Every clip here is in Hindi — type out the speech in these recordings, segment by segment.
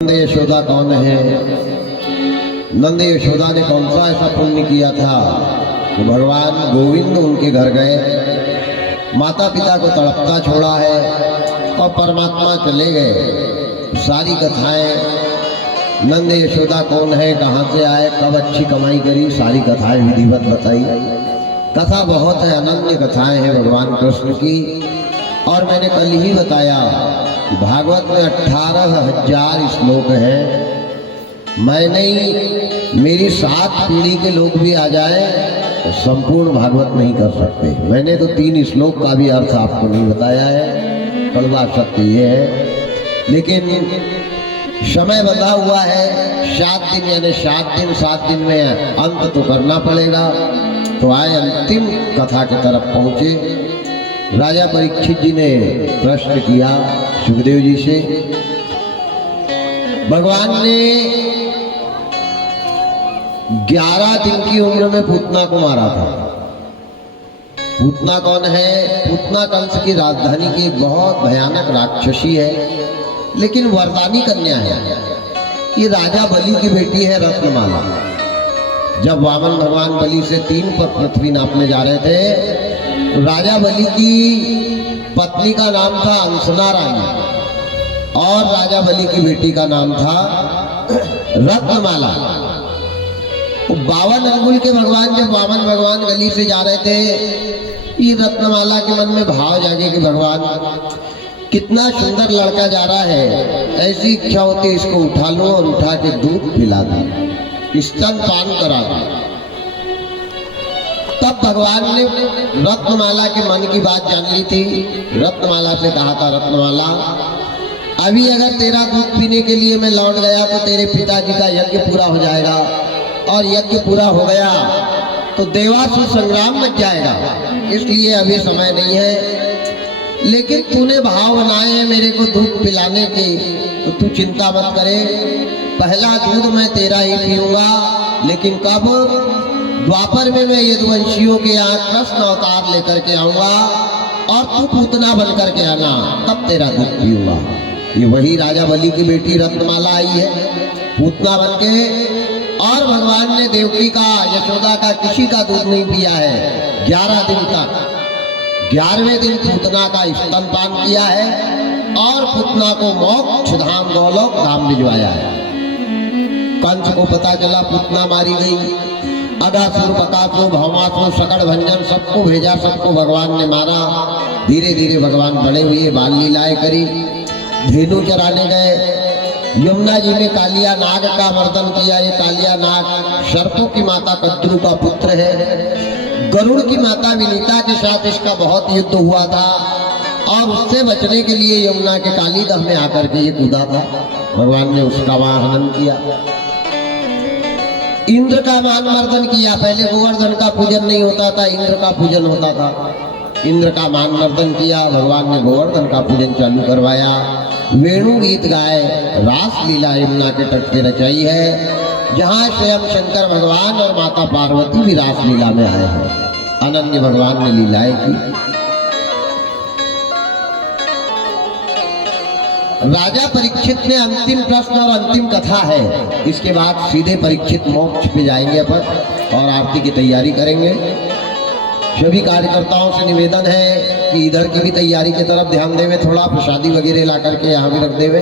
नंद यशोदा कौन है? नंद यशोदा ने कौन सा ऐसा पुण्य किया था तो भगवान गोविंद उनके घर गए, माता पिता को तड़पता छोड़ा है और परमात्मा चले गए। सारी कथाएं नंद यशोदा कौन है, कहाँ से आए, कब अच्छी कमाई करी, सारी कथाएं विधिवत बताई। कथा बहुत है, अनन्य कथाएं हैं भगवान कृष्ण की। और मैंने कल ही बताया कि भागवत में 18,000 श्लोक है। मैं नहीं, मेरी 7 पीढ़ी के लोग भी आ जाए तो संपूर्ण भागवत नहीं कर सकते। मैंने तो 3 श्लोक का भी अर्थ आपको नहीं बताया है, कड़वा सत्य ये है। लेकिन समय बंधा हुआ है, 7 दिन, यानी 7 दिन में अंत तो करना पड़ेगा। तो आए अंतिम कथा की तरफ पहुंचे। राजा परीक्षित जी ने प्रश्न किया सुखदेव जी से। भगवान ने 11 दिन की उम्र में पूतना को मारा था। पूतना कौन है? पूतना कंस की राजधानी की एक बहुत भयानक राक्षसी है, लेकिन वरदानी कन्या है। ये राजा बलि की बेटी है, रत्नमाला। जब वामन भगवान बलि से 3 पर पृथ्वी नापने जा रहे थे, राजा बलि की पत्नी का नाम था अंसना रानी और राजा बलि की बेटी का नाम था रत्नमाला। 52 अंगुल के भगवान, जब वामन भगवान गली से जा रहे थे, ये रत्नमाला के मन में भाव जागे कि भगवान कितना सुंदर लड़का जा रहा है, ऐसी इच्छा होती है इसको उठा लो और उठा के दूध पिला दो, स्तन पान करा दो। तब भगवान ने रत्नमाला के मन की बात जान ली थी। रत्नमाला से कहा था, रत्नमाला अभी अगर तेरा दूध पीने के लिए मैं लौट गया तो तेरे पिताजी का यज्ञ पूरा हो जाएगा, और यज्ञ पूरा हो गया तो देवासुर संग्राम मच जाएगा, इसलिए अभी समय नहीं है। लेकिन तूने भाव बनाए हैं मेरे को दूध पिलाने के, तो तू चिंता मत करे, पहला दूध मैं तेरा ही पीऊंगा। लेकिन कब? द्वापर में मैं यदुवंशियों के यहाँ कृष्ण अवतार लेकर के आऊंगा और तू पूतना बन करके आना, तब तेरा दूध पीऊंगा। ये वही राजा बलि की बेटी रत्नमाला आई है पूतना बन के, और भगवान ने देवकी का, यशोदा का, किसी का दूध नहीं पिया है 11 दिन तक। 11वें दिन पूतना का स्तनपान किया है और पूतना को मोक्ष धाम गोलोक धाम भिजवाया है। कंस को पता चला पूतना मारी गई, अगासुर, बकासुर, भौमासुर, सकड़ भंजन सबको भेजा, सबको भगवान ने मारा। धीरे धीरे भगवान बड़े हुए, बाल लीलाएं करी, धेनु चराने गए। यमुना जी में कालिया नाग का मर्दन किया। ये कालिया नाग सर्पों की माता कद्रु का पुत्र है। गरुड़ की माता विनीता के साथ इसका बहुत युद्ध हुआ था, और उससे बचने के लिए यमुना के कालीदह में आकर के ये कूदा था। भगवान ने उसका वहां हनन किया। इंद्र का मान मर्दन किया। पहले गोवर्धन का पूजन नहीं होता था, इंद्र का पूजन होता था। इंद्र का मान मर्दन किया, भगवान ने गोवर्धन का पूजन चालू करवाया। वेणु गीत गाए, रास लीला यमुना के तट पे रचाई है, जहाँ स्वयं शंकर भगवान और माता पार्वती भी रास लीला में आए हैं। अनन्य भगवान ने लीलाएं की। राजा परीक्षित ने अंतिम प्रश्न और अंतिम कथा है, इसके बाद सीधे परीक्षित मोक्ष पे जाएंगे अपन और आरती की तैयारी करेंगे। सभी कार्यकर्ताओं से निवेदन है कि इधर की भी तैयारी की तरफ ध्यान देवे, थोड़ा प्रसादी वगैरह ला करके यहाँ भी रख देवे।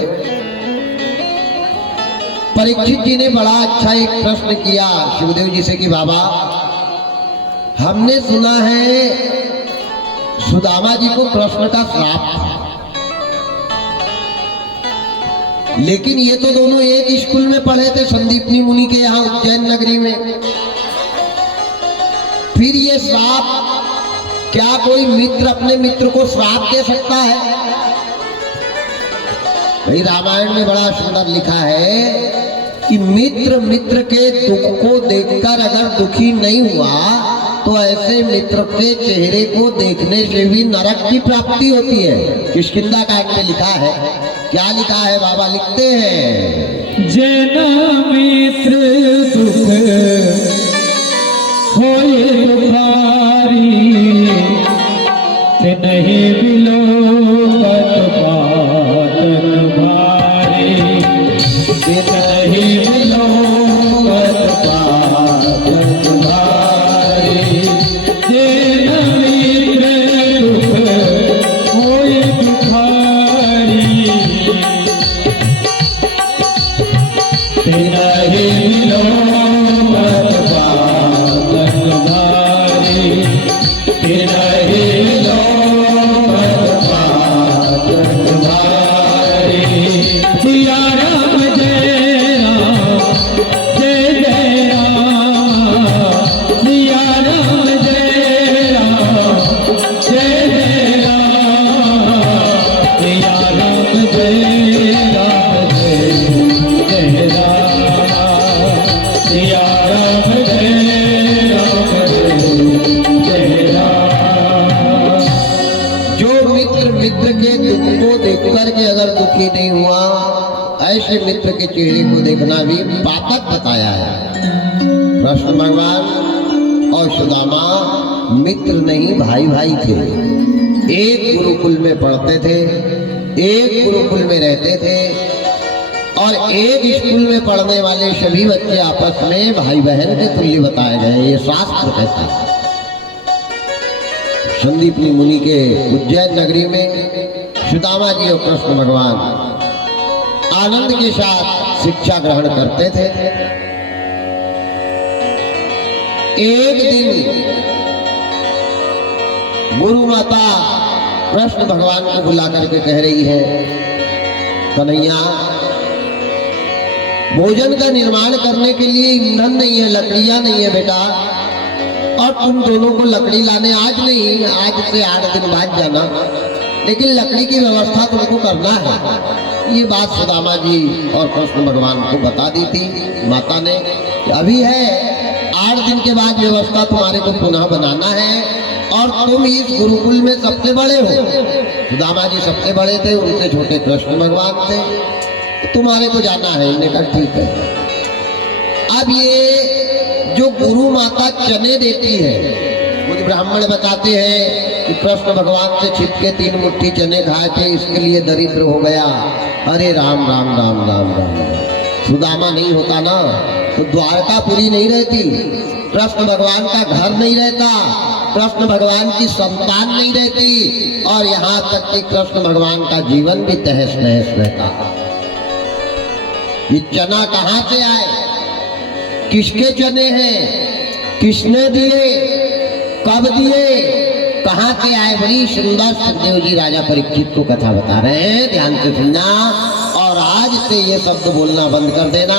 परीक्षित जी ने बड़ा अच्छा एक प्रश्न किया शिवदेव जी से कि बाबा, हमने सुना है सुदामा जी को कृष्ण का श्राप था, लेकिन ये तो दोनों एक स्कूल में पढ़े थे, संदीपनी मुनि के यहाँ उज्जैन नगरी में। फिर ये श्राप, क्या कोई मित्र अपने मित्र को श्राप दे सकता है? भाई रामायण में बड़ा सुंदर लिखा है कि मित्र मित्र के दुख को देखकर अगर दुखी नहीं हुआ तो ऐसे मित्र के चेहरे को देखने से भी नरक की प्राप्ति होती है। किष्किंधा कांड में लिखा है। क्या लिखा है बाबा? लिखते हैं, जना मित्र दुख होए भारी, ते नहीं बिलो बात भारी। नहीं मिलो मत पाप तुम्हारी देन मित्र दुख होई दुखारी नहीं मिलो मत पाप तुम्हारी नहीं मिलो मत पाप तुम्हारी सिया राम जय राम सिया राम जय राम सिया राम जय राम जय राम सिया राम जय राम जय राम। जो मित्र के दुख को देख करके अगर दुखी नहीं हुआ, ऐसे मित्र के चेहरे को देखना भी पापक बताया है। कृष्ण भगवान और सुदामा मित्र नहीं भाई भाई थे। एक गुरुकुल में पढ़ते थे, एक गुरुकुल में रहते थे और एक स्कूल में पढ़ने वाले सभी बच्चे आपस में भाई बहन के तुल्य बताए गए। ये शास्त्र कहता है। संदीपनी मुनि के उज्जैन नगरी में सुदामा जी और कृष्ण भगवान आनंद के साथ शिक्षा ग्रहण करते थे। एक दिन गुरु माता कृष्ण भगवान को बुला करके कह रही है, कन्हैया भोजन का निर्माण करने के लिए ईंधन नहीं है, लकड़ियां नहीं है बेटा, और तुम दोनों को लकड़ी लाने आज नहीं, आज से 8 दिन बाद जाना, लेकिन लकड़ी की व्यवस्था तुमको करना है। ये बात सुदामा जी और कृष्ण भगवान को बता दी थी माता ने। अभी है 8 दिन के बाद व्यवस्था तुम्हारे को पुनः बनाना है, और तुम इस गुरुकुल में सबसे बड़े हो। सुदामा जी सबसे बड़े थे, उनसे छोटे कृष्ण भगवान थे। तुम्हारे को जाना है। इन्होंने कहा ठीक है। अब ये जो गुरु माता चने देती है, मुझे ब्राह्मण बताते हैं कि कृष्ण भगवान से छिपके 3 मुट्ठी चने खाए थे, इसके लिए दरिद्र हो गया। अरे राम राम राम राम राम, सुदामा नहीं होता ना तो द्वारकापुरी नहीं रहती, कृष्ण भगवान का घर नहीं रहता, कृष्ण भगवान की संतान नहीं रहती, और यहाँ तक कि कृष्ण भगवान का जीवन भी तहस नहस रहता। ये चना कहाँ से आए, किसके चने हैं, किसने दिए, कब दिए, कहाँ से आए? बड़ी सुंदर सुखदेव जी राजा परीक्षित को कथा बता रहे हैं, ध्यान से सुनना। और आज से ये शब्द बोलना बंद कर देना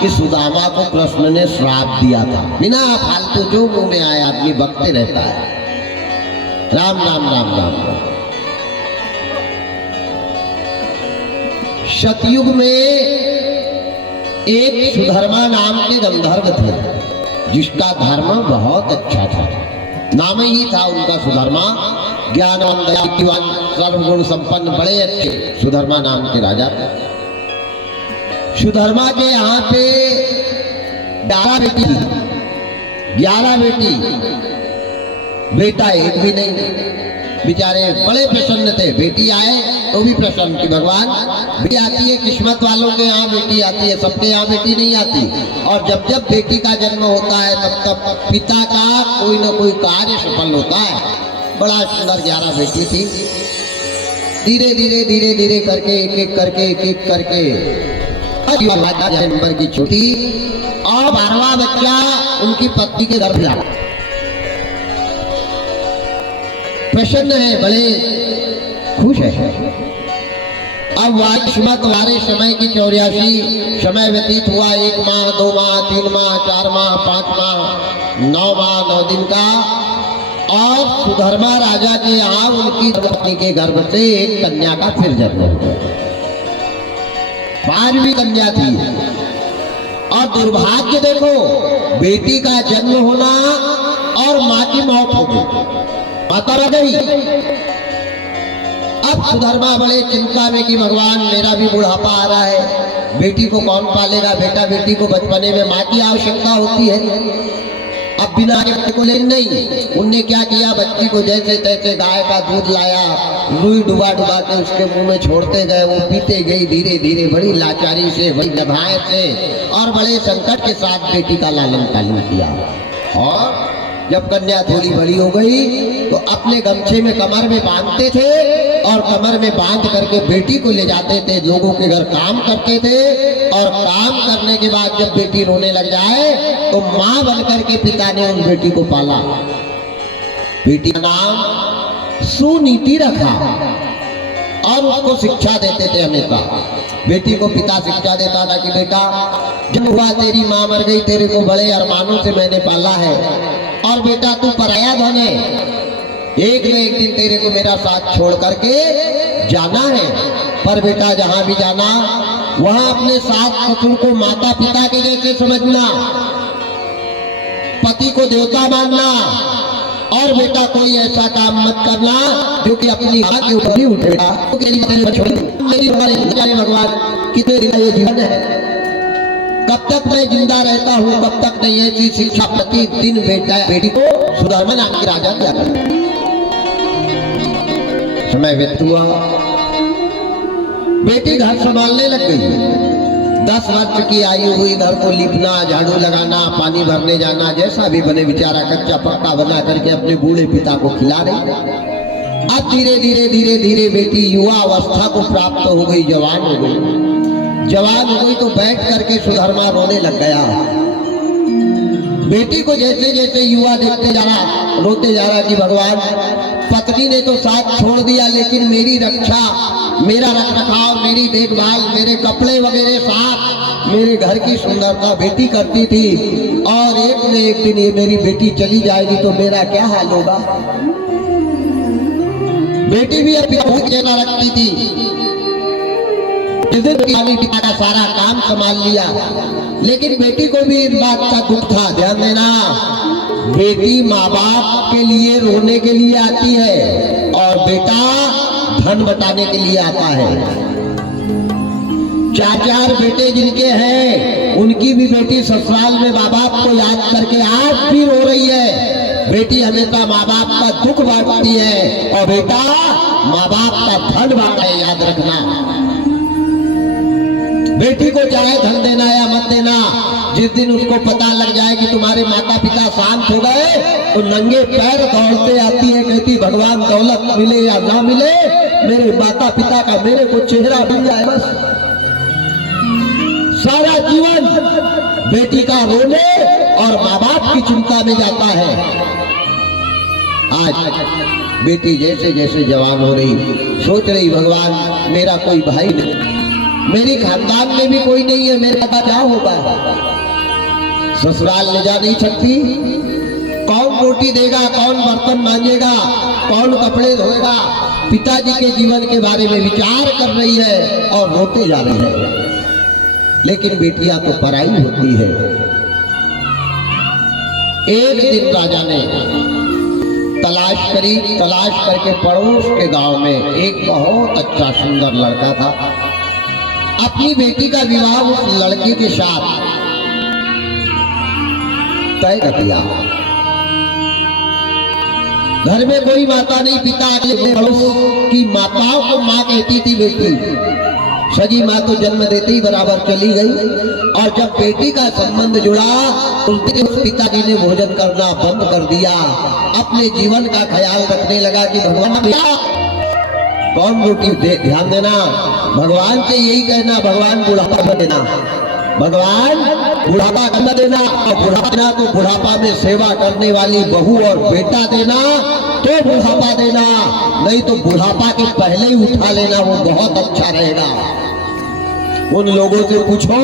कि सुदामा को कृष्ण ने श्राप दिया था। बिना फालतू जो मुंह में आए आदमी बकते रहता है। राम राम राम राम राम। सतयुग में एक सुधर्मा नाम के गंधर्व थे, जिसका धर्म बहुत अच्छा था। नाम ही था उनका सुधर्मा। ज्ञानवान दयावान सर्वगुण संपन्न, बड़े अच्छे सुधर्मा नाम के राजा। सुधर्मा के यहाँ पे 11 बेटी, 11 बेटी, बेटा एक भी नहीं। बेचारे बड़े प्रसन्न थे। बेटी आए तो भी प्रसन्न कि भगवान बेटी आती है, किस्मत वालों के यहाँ बेटी आती है, सबके यहाँ बेटी नहीं आती। और जब जब बेटी का जन्म होता है तब तब पिता का कोई ना कोई कार्य सफल होता है। बड़ा सुंदर 11 बेटी थी। धीरे धीरे धीरे धीरे करके एक एक करके नंबर की छोटी, और 12वां बच्चा उनकी पत्नी के गर्भ में। प्रसन्न है, बड़े खुश है। अब वायुष्मत वारे समय की 84 समय व्यतीत हुआ। 1 माह, 2 माह, 3 माह, 4 माह, 5 माह, 9 माह, 9 दिन का। और सुधर्मा राजा के यहाँ उनकी पत्नी के गर्भ से एक कन्या का फिर जन्म हुआ। 5वीं कन्या थी। और दुर्भाग्य देखो, बेटी का जन्म होना और माँ की मौत हो गई, माता रह गई। अब सुधर्मा बड़े चिंता में कि भगवान मेरा भी बुढ़ापा आ रहा है, बेटी को कौन पालेगा। बेटा बेटी को बचपने में माँ की आवश्यकता होती है। अब अब बिना के बच्चे को ले नहीं, उनने क्या किया, बच्ची को जैसे तैसे गाय का दूध लाया, रुई डुबा डुबा के उसके मुंह में छोड़ते गए, वो पीते गई धीरे धीरे, बड़ी लाचारी से, बड़ी दबाए से और बड़े संकट के साथ बेटी का लालन पालन किया। और जब कन्या थोड़ी बड़ी हो गई तो अपने गमछे में कमर में बांधते थे और कमर में बांध करके बेटी को ले जाते थे, लोगों के घर काम करते थे और काम करने के बाद जब बेटी रोने लग जाए तो मां बनकर के पिता ने उन बेटी को पाला। बेटी का नाम सुनीति रखा और उसको शिक्षा देते थे हमेशा। बेटी को पिता शिक्षा देता था कि बेटा जब हुआ तेरी माँ मर गई, तेरे को बड़े अरमानों से मैंने पाला है और बेटा तू पराया धन है, एक न एक दिन तेरे को मेरा साथ छोड़ करके जाना है। पर बेटा जहां भी जाना वहां अपने सास ससुर को माता पिता के जैसे समझना, पति को देवता मानना और बेटा कोई ऐसा काम मत करना जो कि अपनी मां के ऊपर ही उठेगा। भगवान कितने ये जीवन है, कब तक मैं जिंदा रहता हूँ, कब तक नहीं ऐसी शिक्षा प्रतिदिन बेटा बेटी को सुधर्मा नाम के राजा दिया करते। समय व्यतीत हुआ, बेटी घर संभालने लग गई। 10 वर्ष की आयु हुई, घर को लिपना, झाड़ू लगाना, पानी भरने जाना, जैसा भी बने बेचारा कच्चा पक्का बना करके अपने बूढ़े पिता को खिला रही। अब धीरे धीरे धीरे धीरे बेटी युवा अवस्था को प्राप्त हो गई, जवान हो गई। जवान हो गई तो बैठ करके सुधर्मा रोने लग गया। बेटी को जैसे जैसे युवा देखते जा रहा, रोते जा रहा कि भगवान पत्नी ने तो साथ छोड़ दिया, लेकिन मेरी रक्षा, मेरा रखरखाव, मेरी देखभाल, मेरे कपड़े वगैरह साफ, मेरे घर की सुंदरता बेटी करती थी और एक न एक दिन ये मेरी बेटी चली जाएगी तो मेरा क्या हाल होगा। बेटी भी अपनी जगह रखती थी, पिता का सारा काम संभाल लिया, लेकिन बेटी को भी इस बात का दुख था। ध्यान देना, बेटी माँ बाप के लिए रोने के लिए आती है और बेटा धन बटाने के लिए आता है। 4 बेटे जिनके हैं उनकी भी बेटी ससुराल में माँ बाप को याद करके आज भी रो रही है। बेटी हमेशा माँ बाप का दुख बांटती है और बेटा माँ बाप का धन बांटता है, याद रखना। बेटी को चाहे धन देना या मत देना, जिस दिन उसको पता लग जाए कि तुम्हारे माता पिता शांत हो गए तो नंगे पैर दौड़ते आती है, कहती भगवान दौलत मिले या ना मिले, मेरे माता पिता का मेरे को चेहरा बन जाए बस। सारा जीवन बेटी का रोने और माँ बाप की चिंता में जाता है। आज बेटी जैसे जैसे जवान हो रही, सोच रही भगवान मेरा कोई भाई नहीं, मेरी खानदान में भी कोई नहीं है, मेरा क्या होगा। ससुराल ले जा नहीं सकती, कौन रोटी देगा, कौन बर्तन मांजेगा, कौन कपड़े धोएगा। पिताजी के जीवन के बारे में विचार कर रही है और रोते जा रही है। लेकिन बेटियां तो पराई होती है। एक दिन राजा ने तलाश करी, तलाश करके पड़ोस के गांव में एक बहुत अच्छा सुंदर लड़का था। अपनी बेटी का विवाह उस लड़के के साथ तय कर दिया। घर में कोई माता नहीं, पिता अगले पड़ोस की माताओं को माँ कहती थी बेटी। सगी माँ तो जन्म देते ही बराबर चली गई और जब बेटी का संबंध जुड़ा उस दिन पिताजी ने भोजन करना बंद कर दिया। अपने जीवन का ख्याल रखने लगा कि भगवान कौन रोटी दे। ध्यान देना, भगवान से यही कहना, भगवान बुढ़ापा देना, भगवान बुढ़ापा कर देना और बुढ़ापा तो बुढ़ापा में सेवा करने वाली बहू और बेटा देना तो बुढ़ापा देना, नहीं तो बुढ़ापा के पहले ही उठा लेना, वो बहुत अच्छा रहेगा। उन लोगों से पूछो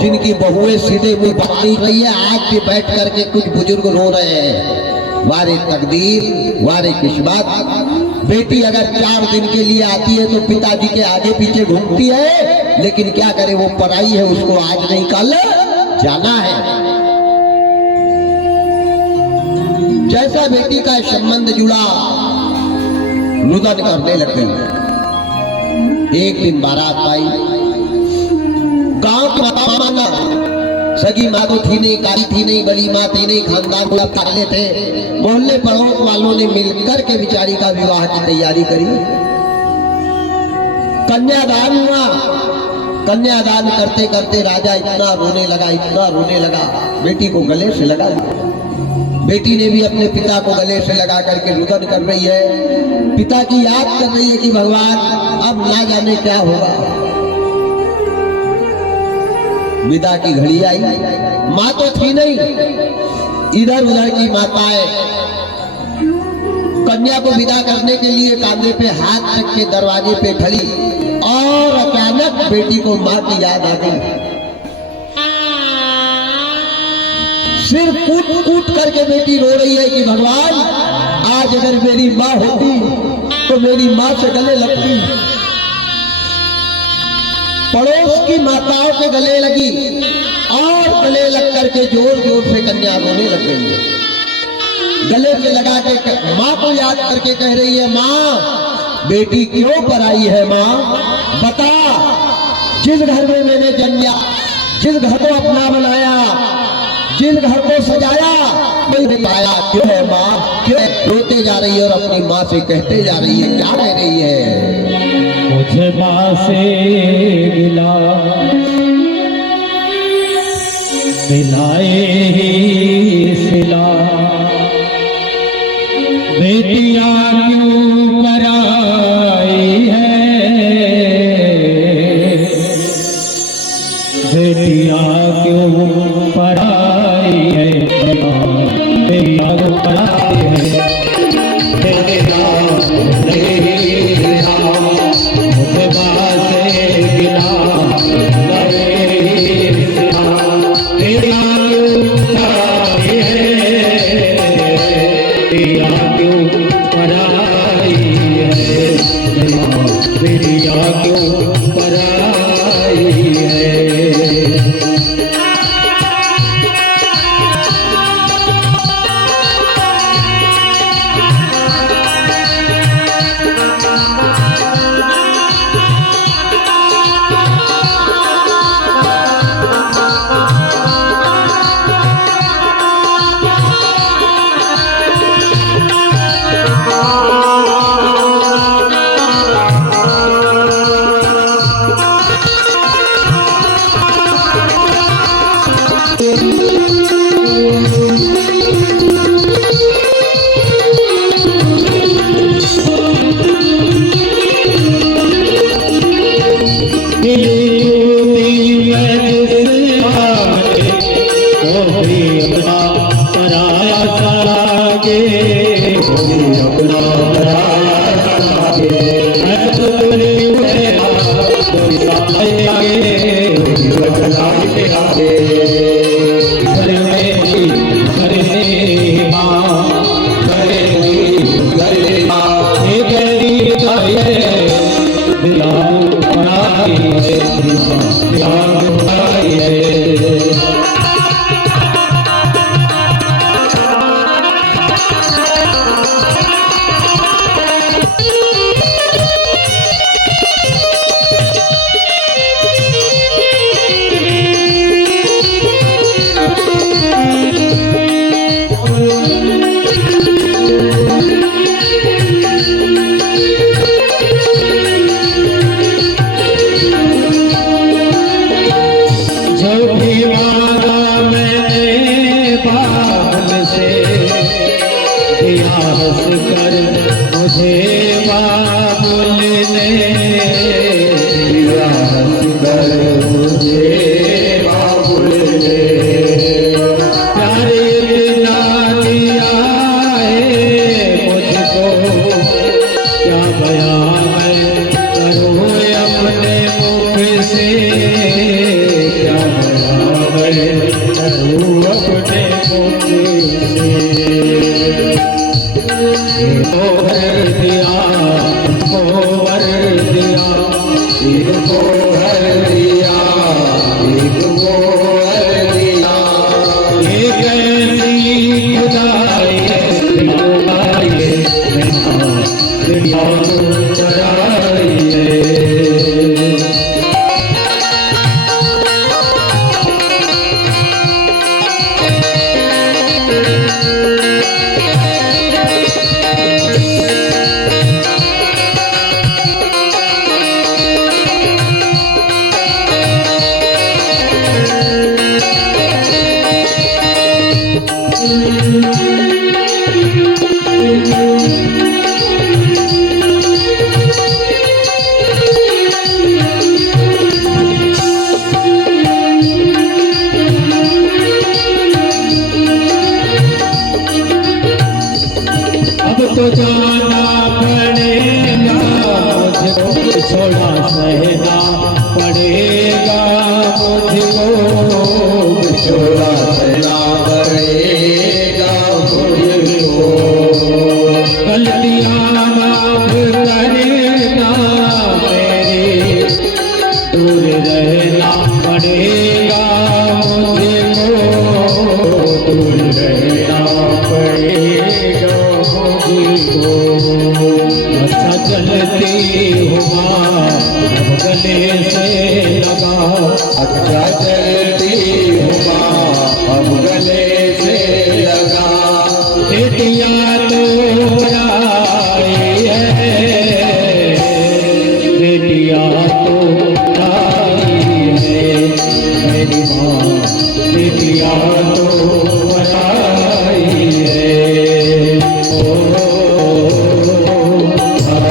जिनकी बहुएं सीधे मुंह बात नहीं रही है, आज भी बैठ करके कुछ बुजुर्ग रो रहे हैं। वारे तकदीर, वारे किस्मत। बेटी अगर 4 दिन के लिए आती है तो पिताजी के आगे पीछे घूमती है, लेकिन क्या करे, वो पराई है, उसको आज नहीं कल जाना है। जैसा बेटी का संबंध जुड़ा, रुदन करने लग गई। एक दिन बारात आई, गांव के माना सगी माँ तो थी नहीं, काली थी नहीं, बड़ी माँ थी नहीं, खानदान को ताले थे। मोहल्ले पड़ोस वालों ने मिलकर के बिचारी का विवाह की तैयारी करी। कन्यादान हुआ। कन्यादान करते करते राजा इतना रोने लगा, इतना रोने लगा, बेटी को गले से लगा लिया। बेटी ने भी अपने पिता को गले से लगा करके रुदन कर रही है, पिता की याद कर रही है कि भगवान अब ना जाने क्या होगा। विदा की घड़ी आई, माँ तो थी नहीं, इधर उधर की माताएं कन्या को विदा करने के लिए कांधे पे हाथ रख के दरवाजे पे खड़ी, और अचानक बेटी को माँ की याद आ गई। सिर कूट कूट करके बेटी रो रही है कि भगवान आज अगर मेरी माँ होती तो मेरी माँ से गले लगती। पड़ोस की माताओं के गले लगी और गले लग करके जोर जोर से कन्या रोने लग गई है। गले से लगा के माँ को याद करके कह रही है, माँ बेटी क्यों पर आई है? माँ बता, जिस घर में मैंने जन्म लिया, जिस घर को अपना बनाया, जिन घर को सजाया, मैं पाया क्यों है माँ? क्यों रोते जा रही है और अपनी माँ से कहते जा रही है, क्या कह रही है? मुझे माँ से मिला मिलाए ही सिला, बेटियां क्यों कराई है, बेटियां क्यों पढ़ाई है, बेटियां क्यों पढ़ाई है, बेटियां नहीं गिरा, मुझे माँ से गिरा, नहीं गिरा, बेटियां क्यों पढ़ाई है, बेटियां क्यों पढ़ाई है, बेटियां क्यों पढ़ाई है। पड़ेगा मुझको, दूर रहना पड़ेगा मुझको। अच्छा चलती हूँ माँ अब गले से लगा, अच्छा चलती हूँ माँ अब गले से लगा। बेटिया तो आई है, बेटिया तो आई है, मेरी माँ बेटिया तो आई है। ओ, आ, ओ, आ,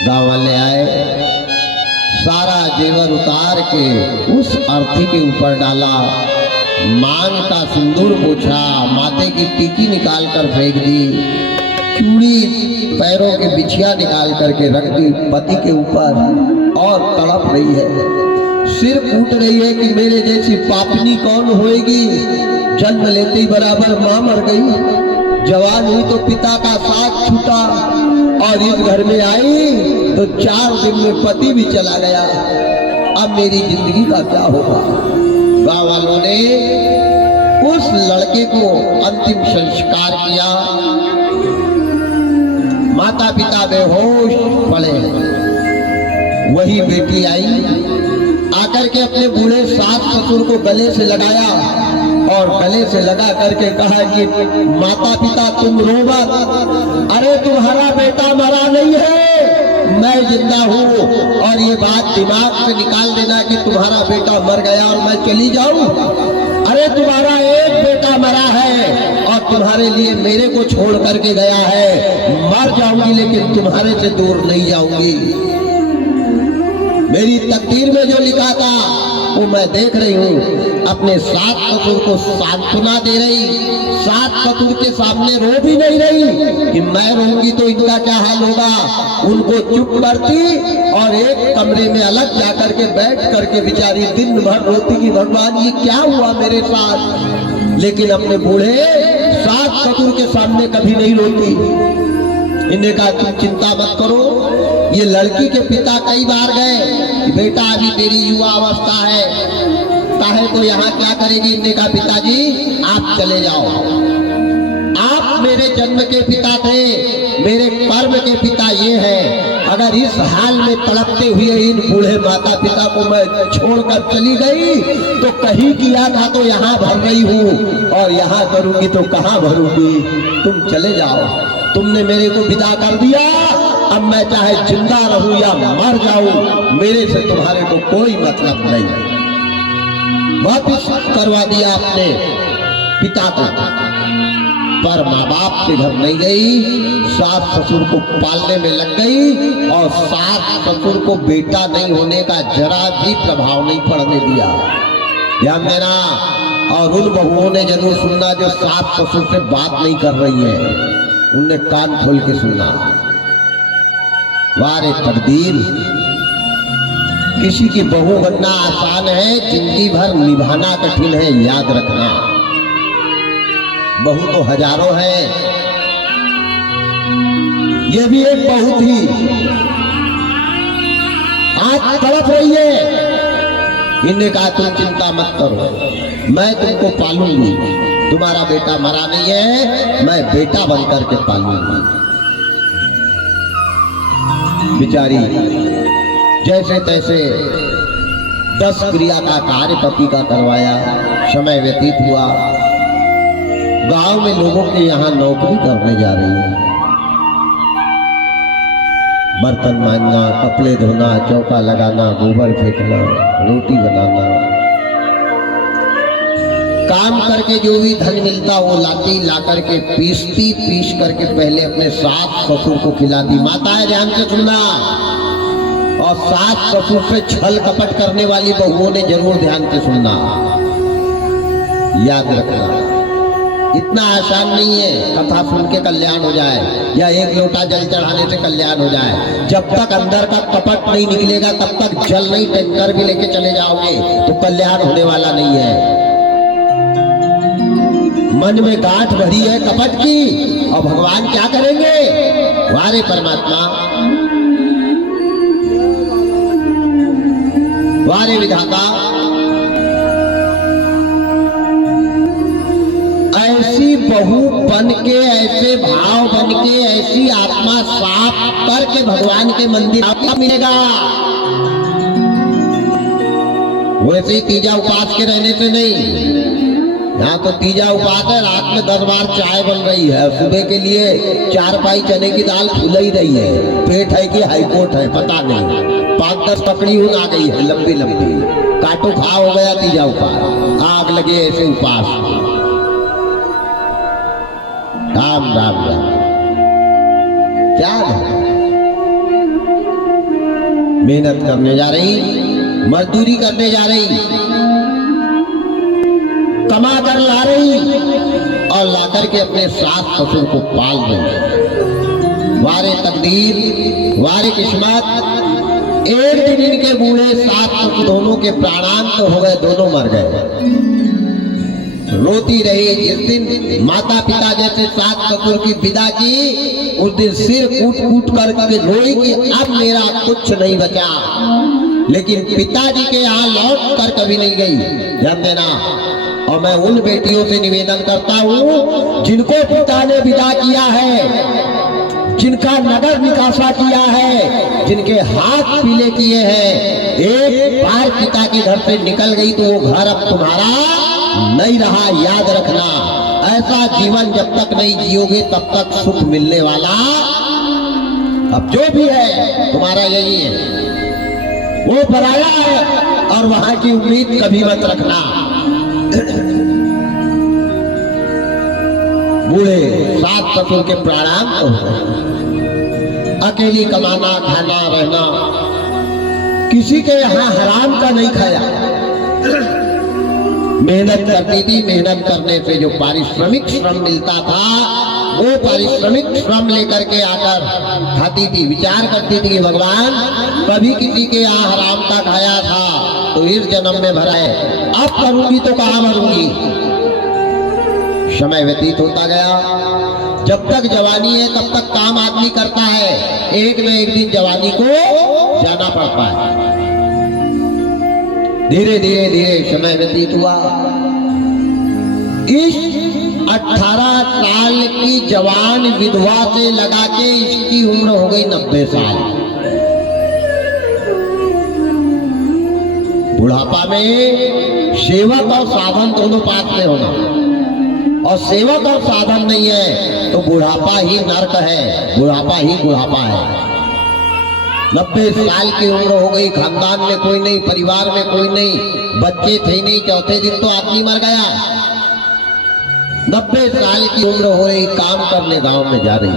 गाँव वाले आए, सारा जेवर उतार के उस अर्थी के ऊपर डाला, मांग का सिंदूर पोछा, माथे की टीकी निकाल कर फेंक दी, चूड़ी पैरों के बिछिया निकाल करके रख दी पति के ऊपर, और तड़प रही है, सिर फूट रही है कि मेरे जैसी पापनी कौन होएगी। जन्म लेते ही बराबर माँ मर गई, जवान हुई तो पिता का साथ छूटा, और इस घर में आई तो 4 दिन में पति भी चला गया। अब मेरी जिंदगी का क्या होगा। गाँव वालों ने उस लड़के को अंतिम संस्कार किया। माता पिता बेहोश पड़े। वही बेटी आई, आकर के अपने बूढ़े सास ससुर को गले से लगाया, और गले से लगा करके कहा कि माता पिता तुम रो मत, अरे तुम्हारा बेटा मरा नहीं है, मैं जिंदा हूँ, और ये बात दिमाग से निकाल देना कि तुम्हारा बेटा मर गया और मैं चली जाऊं। अरे तुम्हारा एक बेटा मरा है और तुम्हारे लिए मेरे को छोड़ करके गया है, मर जाऊंगी लेकिन तुम्हारे से दूर नहीं जाऊंगी। मेरी तकदीर में जो लिखा था वो मैं देख रही हूँ। अपने सास ससुर को सांत्वना दे रही, सास ससुर के सामने रो भी नहीं रही कि मैं रहूंगी तो इनका क्या हाल होगा। उनको चुप करती और एक कमरे में अलग जाकर के बैठ करके बेचारी दिन भर रोती कि भगवान ये क्या हुआ मेरे साथ। लेकिन अपने बूढ़े सास ससुर के सामने कभी नहीं रोती। इन्हें कहा तुम चिंता मत करो, ये लड़की के पिता कई बार गए, बेटा अभी तेरी युवा अवस्था है, काहे को यहाँ क्या करेगी। इन्हें कहा पिताजी आप चले जाओ। जन्म के पिता थे, मेरे कर्म के पिता ये है। अगर इस हाल में तड़पते हुए इन बूढ़े माता पिता को मैं छोड़कर चली गई तो कहीं किया था तो यहाँ भर रही हूँ, और यहाँ करूंगी तो कहाँ भरूंगी। तुम चले जाओ, तुमने मेरे को विदा कर दिया, अब मैं चाहे जिंदा रहूं या मर जाऊं, मेरे से तुम्हारे को कोई मतलब नहीं। वापिस करवा दिया अपने पिता को, पर माँ बाप के घर नहीं गई, सास ससुर को पालने में लग गई, और सास ससुर को बेटा नहीं होने का जरा भी प्रभाव नहीं पड़ने दिया। ध्यान देना। और उन बहुओं ने जरूर सुनना जो सास ससुर से बात नहीं कर रही है, उनने कान खोल के सुनना। वारे तकदीर, किसी की बहू बनना आसान है, जिंदगी भर निभाना कठिन है, याद रखना। बहू तो हजारों है, ये भी एक बहू थी, आज तड़प रही है। इन्हें कहा तुम चिंता मत करो, मैं तुमको पालूंगी, तुम्हारा बेटा मरा नहीं है, मैं बेटा बनकर के पालूंगी। बेचारी जैसे तैसे 10 क्रिया का कार्य पति का करवाया, समय व्यतीत हुआ। गांव में लोगों के यहाँ नौकरी करने जा रही है, बर्तन मांजना, कपड़े धोना, चौका लगाना, गोबर फेंकना, रोटी बनाना, काम करके जो भी धन मिलता वो लाती, ला करके पीसती, पीस करके पहले अपने सास ससुर को खिलाती। माताएं ध्यान से सुनना, और सास ससुर से छल कपट करने वाली बहुओं ने जरूर ध्यान से सुनना, याद रखना। इतना आसान नहीं है कथा सुन के कल्याण हो जाए, या एक लोटा जल चढ़ाने से कल्याण हो जाए। जब तक अंदर का कपट नहीं निकलेगा तब तक जल नहीं, टैंकर भी लेके चले जाओगे तो कल्याण होने वाला नहीं है। मन में गांठ भरी है कपट की, और भगवान क्या करेंगे? वारे परमात्मा, वारे विधाता, ऐसी बहू बन के, ऐसे भाव बन के, ऐसी आत्मा साफ करके भगवान के मंदिर आपको मिलेगा। वैसे ही तीजा उपास के रहने से नहीं, यहाँ तो तीजा उपास है, रात में 10 बार चाय बन रही है, सुबह के लिए 4 पाई चने की दाल फूल ही रही है, पेट है कि हाईकोर्ट है पता नहीं, 5-10 पकड़ी हुई आ गई है लंबी लंबी, काटो खा हो गया तीजा उपास, आग लगे ऐसे उपास। राम राम राम, क्या मेहनत करने जा रही, मजदूरी करने जा रही, कमा कर ला रही, और लाकर के अपने सास ससुर को पाल रही। वारे तकदीर, वारे किस्मत, एक दिन इनके बूढ़े सास ससुर दोनों के प्राणांत हो गए, दोनों मर गए। रोती रही। जिस दिन माता पिता जैसे सास ससुर की विदा की, उस दिन सिर कूट कूट करके रोई कि अब मेरा कुछ नहीं बचा। लेकिन पिताजी के यहाँ लौट कर कभी नहीं गई, ध्यान देना। और मैं उन बेटियों से निवेदन करता हूँ जिनको पिता ने विदा किया है, जिनका नगर निकासा किया है, जिनके हाथ पीले किए हैं, एक बार पिता के घर से निकल गई तो वो घर अब तुम्हारा नहीं रहा, याद रखना। ऐसा जीवन जब तक नहीं जियोगे तब तक सुख मिलने वाला अब जो भी है तुम्हारा यही है, वो पराया है, और वहां की उम्मीद कभी मत रखना। बूढ़े सास ससुर के प्राणांत हो गए, अकेली कमाना खाना रहना, किसी के यहाँ हराम का नहीं खाया, मेहनत करती थी। मेहनत करने से जो पारिश्रमिक श्रम मिलता था वो पारिश्रमिक श्रम लेकर के आकर खाती थी। विचार करती थी कि भगवान कभी किसी के यहाँ हराम का खाया था तो इस जन्म में भरा है, अब करूंगी तो कहाँ भरूंगी। समय व्यतीत होता गया। जब तक जवानी है तब तक काम आदमी करता है, एक न एक दिन जवानी को जाना पड़ता है। धीरे धीरे धीरे समय व्यतीत हुआ। इस 18 साल की जवान विधवा से लगा के इसकी उम्र हो गई 90 साल। बुढ़ापा में सेवक और साधन दोनों पास में होना, और सेवक और साधन नहीं है तो बुढ़ापा ही नरक है, बुढ़ापा ही बुढ़ापा है। 90 साल की उम्र हो गई, खानदान में कोई नहीं, परिवार में कोई नहीं, बच्चे थे नहीं, चौथे दिन तो आदमी मर गया। 90 साल की उम्र हो रही, काम करने गांव में जा रही।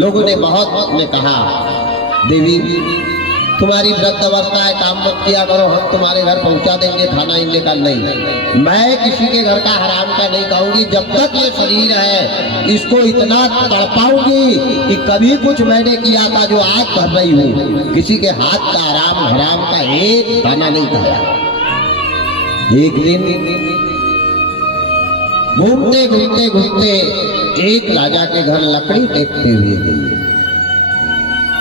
लोगों ने बहुत ने कहा, देवी तुम्हारी वृद्ध अवस्था है, काम मत किया करो, हम तुम्हारे घर पहुंचा देंगे खाना इनने का। नहीं, मैं किसी के घर का हराम का नहीं खाऊंगी। जब तक ये शरीर है इसको इतना तड़पाऊंगी कि कभी कुछ मैंने किया था जो आज कर रही हूँ, किसी के हाथ का हराम का एक खाना नहीं खाया। एक दिन घूमते घूमते घूमते एक राजा के घर लकड़ी टेकते हुए गई।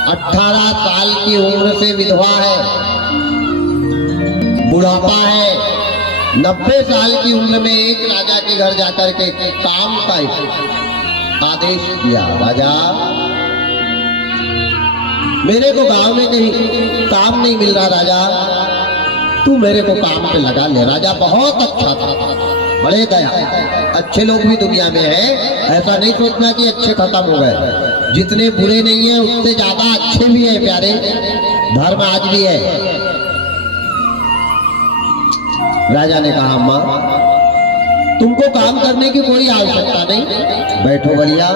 18 साल की उम्र से विधवा है, बुढ़ापा है। 90 साल की उम्र में एक राजा के घर जाकर के काम का आदेश किया। राजा, मेरे को गांव में कहीं काम नहीं मिल रहा, राजा तू मेरे को काम पे लगा ले। राजा बहुत अच्छा था, बड़े दया, अच्छे लोग भी दुनिया में है, ऐसा नहीं सोचना कि अच्छे खत्म हो गए। जितने बुरे नहीं है उससे ज्यादा अच्छे भी है प्यारे, धर्म आज भी है। राजा ने कहा, अम्मा तुमको काम करने की कोई आवश्यकता नहीं, बैठो बढ़िया,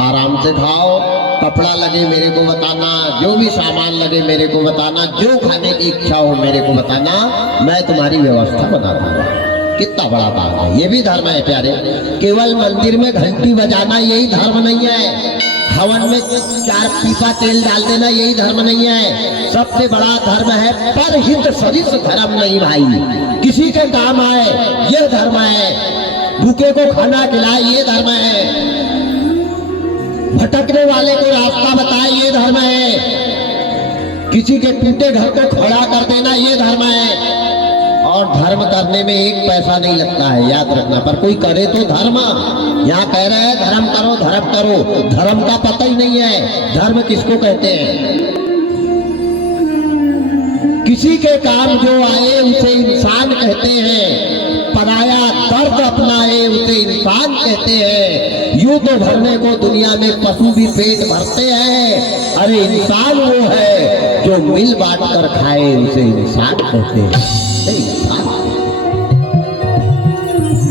आराम से खाओ, कपड़ा लगे मेरे को बताना, जो भी सामान लगे मेरे को बताना, जो खाने की इच्छा हो मेरे को बताना, मैं तुम्हारी व्यवस्था बना दूंगा। कितना बड़ा बात है, ये भी धर्म है प्यारे। केवल मंदिर में घंटी बजाना यही धर्म नहीं है, हवन में 4 पीपा तेल डाल देना यही धर्म नहीं है। सबसे बड़ा धर्म है परहित सरिस धर्म नहीं भाई, किसी के काम आए ये धर्म है, भूखे को खाना खिलाए ये धर्म है, भटकने वाले को रास्ता बताए ये धर्म है, किसी के टूटे घर को खड़ा कर देना ये धर्म है। और धर्म करने में एक पैसा नहीं लगता है, याद रखना। पर कोई करे तो धर्म, यहाँ कह रहे हैं धर्म करो धर्म करो, धर्म का पता ही नहीं है धर्म किसको कहते हैं। किसी के काम जो आए उसे इंसान कहते हैं, पराया दर्द अपनाए उसे इंसान कहते हैं। यूं तो भरने को दुनिया में पशु भी पेट भरते हैं, अरे इंसान वो है जो मिल बांट कर खाए उसे इंसान कहते हैं।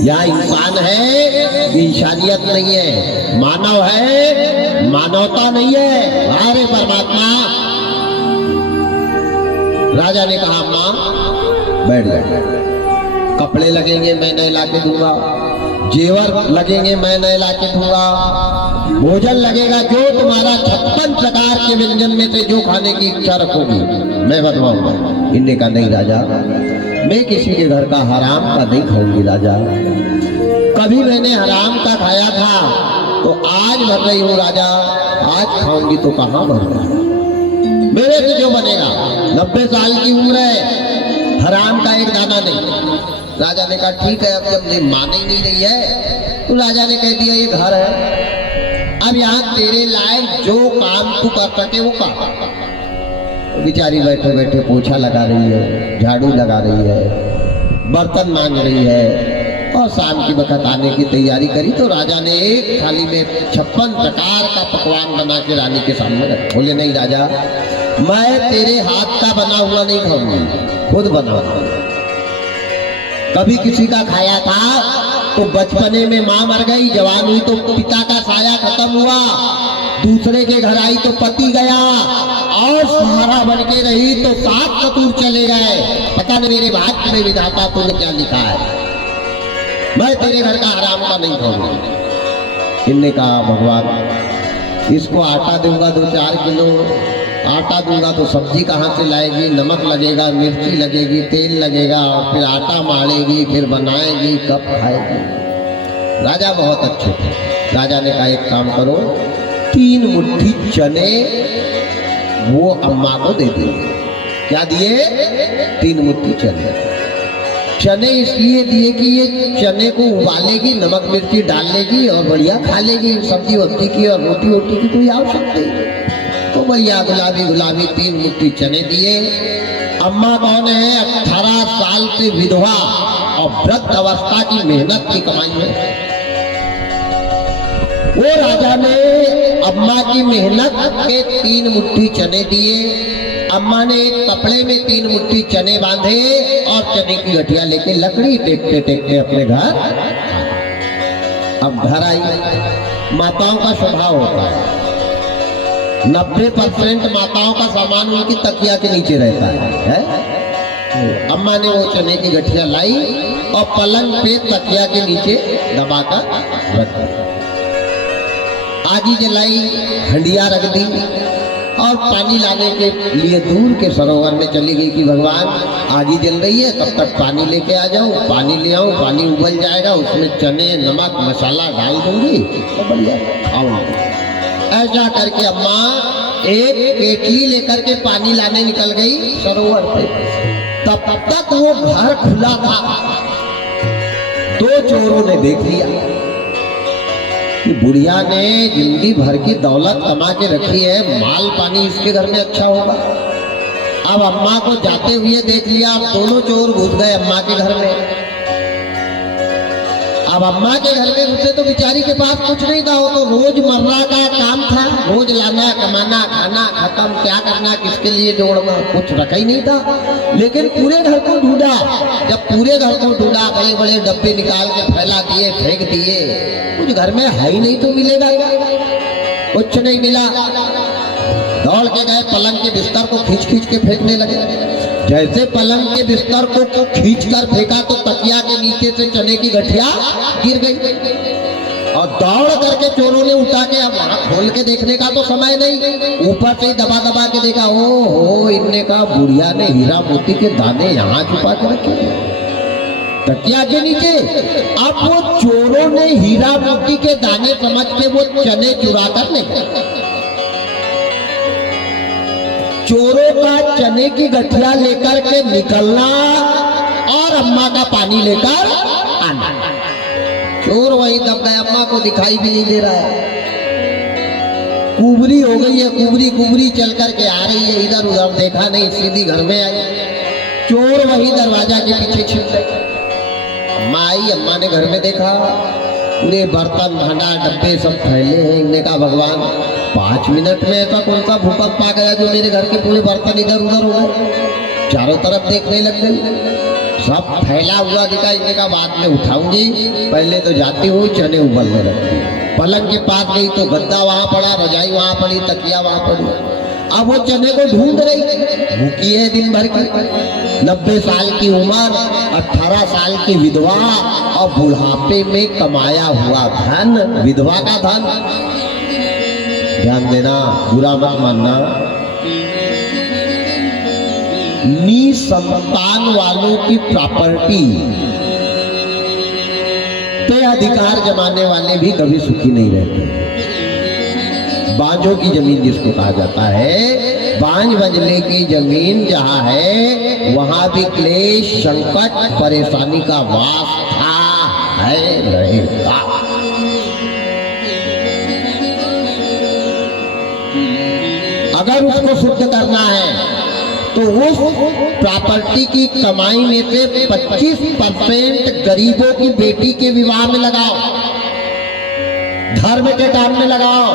या इंसान है, इंसानियत नहीं है, मानव है, मानवता नहीं है। अरे परमात्मा, राजा ने कहा, अम्मा बैठ जाए, कपड़े लगेंगे मैं नए ला के दूंगा, जेवर लगेंगे मैं नए ला के दूंगा, भोजन लगेगा जो तुम्हारा 56 प्रकार के व्यंजन में से जो खाने की इच्छा रखोगी मैं बनवाऊंगा। इनने कहा, नहीं राजा, मैं किसी के घर का हराम का नहीं खाऊंगी राजा, कभी मैंने हराम का खाया था तो आज भर रही हूँ राजा, आज खाऊंगी तो कहाँ भर रही, मेरे से जो बनेगा। 90 साल की उम्र है, हराम का एक दाना नहीं। राजा ने कहा, ठीक है, अब जब मान ही नहीं रही है तो राजा ने कह दिया ये घर है, अब यहाँ तेरे लायक जो काम तू कर सके वो कर। बेचारी बैठे बैठे पोछा लगा रही है, झाड़ू लगा रही है, बर्तन मांज रही है, और शाम की वक्त आने की तैयारी करी तो राजा ने एक थाली में 56 प्रकार का पकवान बना के रानी के सामने रखा। बोले, नहीं राजा, मैं तेरे हाथ का बना हुआ नहीं खाऊंगी, खुद बनाऊंगा। कभी किसी का खाया था तो बचपने में माँ मर गई, जवान हुई तो पिता का साया खत्म हुआ, दूसरे के घर आई तो पति गया, और सहारा बन के रही तो 7 ससुर चले गए। पता नहीं मेरे भाग्य में विधाता तूने क्या लिखा है, मैं तेरे घर का हराम का नहीं खाऊंगा। इनने कहा, भगवान इसको आटा दूंगा 2-4 किलो, आटा दूंगा तो सब्जी कहाँ से लाएगी, नमक लगेगा, मिर्ची लगेगी, तेल लगेगा, और फिर आटा मारेगी, फिर बनाएगी, कब खाएगी। राजा बहुत अच्छे थे। राजा ने कहा, एक काम करो, 3 मुट्ठी चने वो अम्मा को दे दिए। क्या दिए? 3 मुट्ठी चने। चने इसलिए दिए कि ये चने को उबालेगी, नमक मिर्ची डाल लेगी और बढ़िया खा लेगी, सब्जी वब्जी की और रोटी वोटी की कोई आवश्यकता नहीं। तो बढ़िया गुलाबी गुलाबी 3 मुट्ठी चने दिए। अम्मा कौन है? 18 साल से विधवा और वृद्ध अवस्था की मेहनत की कमाई है। वो राजा ने अम्मा की मेहनत के 3 मुट्ठी चने दिए। अम्मा ने एक कपड़े में 3 मुट्ठी चने बांधे और चने की गठिया लेके लकड़ी टेकते टेकते अपने घर। अब घर आई। माताओं का स्वभाव होता है 90% माताओं का सामान उनकी तकिया के नीचे रहता है? तो अम्मा ने वो चने की गठिया लाई और पलंग पे तकिया के नीचे दबाकर रख दी। आगी जलाई, हंडिया रख दी और पानी लाने के लिए दूर के सरोवर में चली गई कि भगवान आगी जल रही है, तब तक पानी लेके आ जाऊं, पानी ले आऊं, पानी उबल जाएगा, उसमें चने नमक मसाला डाल दूंगी तो बढ़िया खाऊंगी। ऐसा करके अम्मा एक केटली लेकर के पानी लाने निकल गई सरोवर पे। तब तक वो घर खुला था। 2 चोरों ने देख लिया कि बुढ़िया ने जिंदगी भर की दौलत कमा के रखी है, माल पानी इसके घर में अच्छा होगा। अब अम्मा को जाते हुए देख लिया। अब दोनों चोर घुस गए अम्मा के घर में। अब अम्मा के घर में घुसे तो बेचारी के पास कुछ नहीं था। वो तो रोजमर्रा का काम था, रोज लाना कमाना खाना खत्म, क्या करना किसके लिए जोड़ना, कुछ रखा ही नहीं था। लेकिन पूरे घर को ढूंढा। जब पूरे घर को ढूंढा, बड़े बड़े डब्बे निकाल के फैला दिए, फेंक दिए, कुछ घर में है ही नहीं तो मिलेगा क्या? कुछ नहीं मिला। दौड़ के गए, पलंग के बिस्तर को खींच खींच के फेंकने लगे। जैसे पलंग के बिस्तर को खींच कर फेंका तो तकिया के नीचे से चने की गठिया गिर गई। और दौड़ करके चोरों ने उठा के, अब वहां खोल के देखने का तो समय नहीं, ऊपर से दबा दबा के देखा। ओ हो, इनने कहा बुढ़िया ने हीरा मोती के दाने यहाँ छुपा के रखे तकिया के नीचे। अब वो चोरों ने हीरा मोती के दाने समझ के वो चने चुरा कर ले गए। चोरों का चने की गठिया लेकर के निकलना और अम्मा का पानी लेकर आना। चोर वहीं दब गए, अम्मा को दिखाई भी नहीं दे रहा है। कुबरी हो गई है, कुबरी कुबरी चल करके आ रही है, इधर उधर देखा नहीं, सीधी घर में आई। चोर वहीं दरवाजा के पीछे छिप गए। अम्मा आई, अम्मा ने घर में देखा पूरे बर्तन भांडा डब्बे सब फैले हैं। इनने कहा भगवान 5 मिनट में ऐसा कौन सा भूकंप आ गया जो मेरे घर के पूरे बर्तन इधर उधर हो गए? चारों तरफ देखने लग गई, सब फैला हुआ दिखा। इनने कहा बाद में उठाऊंगी, पहले तो जाती हुई चने उबलने लगती। पलंग के पास गई तो गद्दा वहां पड़ा, रजाई वहां पड़ी, तकिया वहां पड़ी। अब वो चने को ढूंढ रही, भूखी है दिन भर की, 90 साल की उम्र, 18 साल की विधवा और बुढ़ापे में कमाया हुआ धन, विधवा का धन। ध्यान देना, बुरा मत मानना। निसंतान वालों की प्रॉपर्टी पे अधिकार जमाने वाले भी कभी सुखी नहीं रहते। बांझों की जमीन जिसको कहा जाता है, बांझ बजले की जमीन जहां है वहां भी क्लेश संकट परेशानी का वास था, है, रहेगा। अगर उसको शुद्ध करना है तो उस प्रॉपर्टी की कमाई में से 25% गरीबों की बेटी के विवाह में लगाओ, धर्म के काम में लगाओ,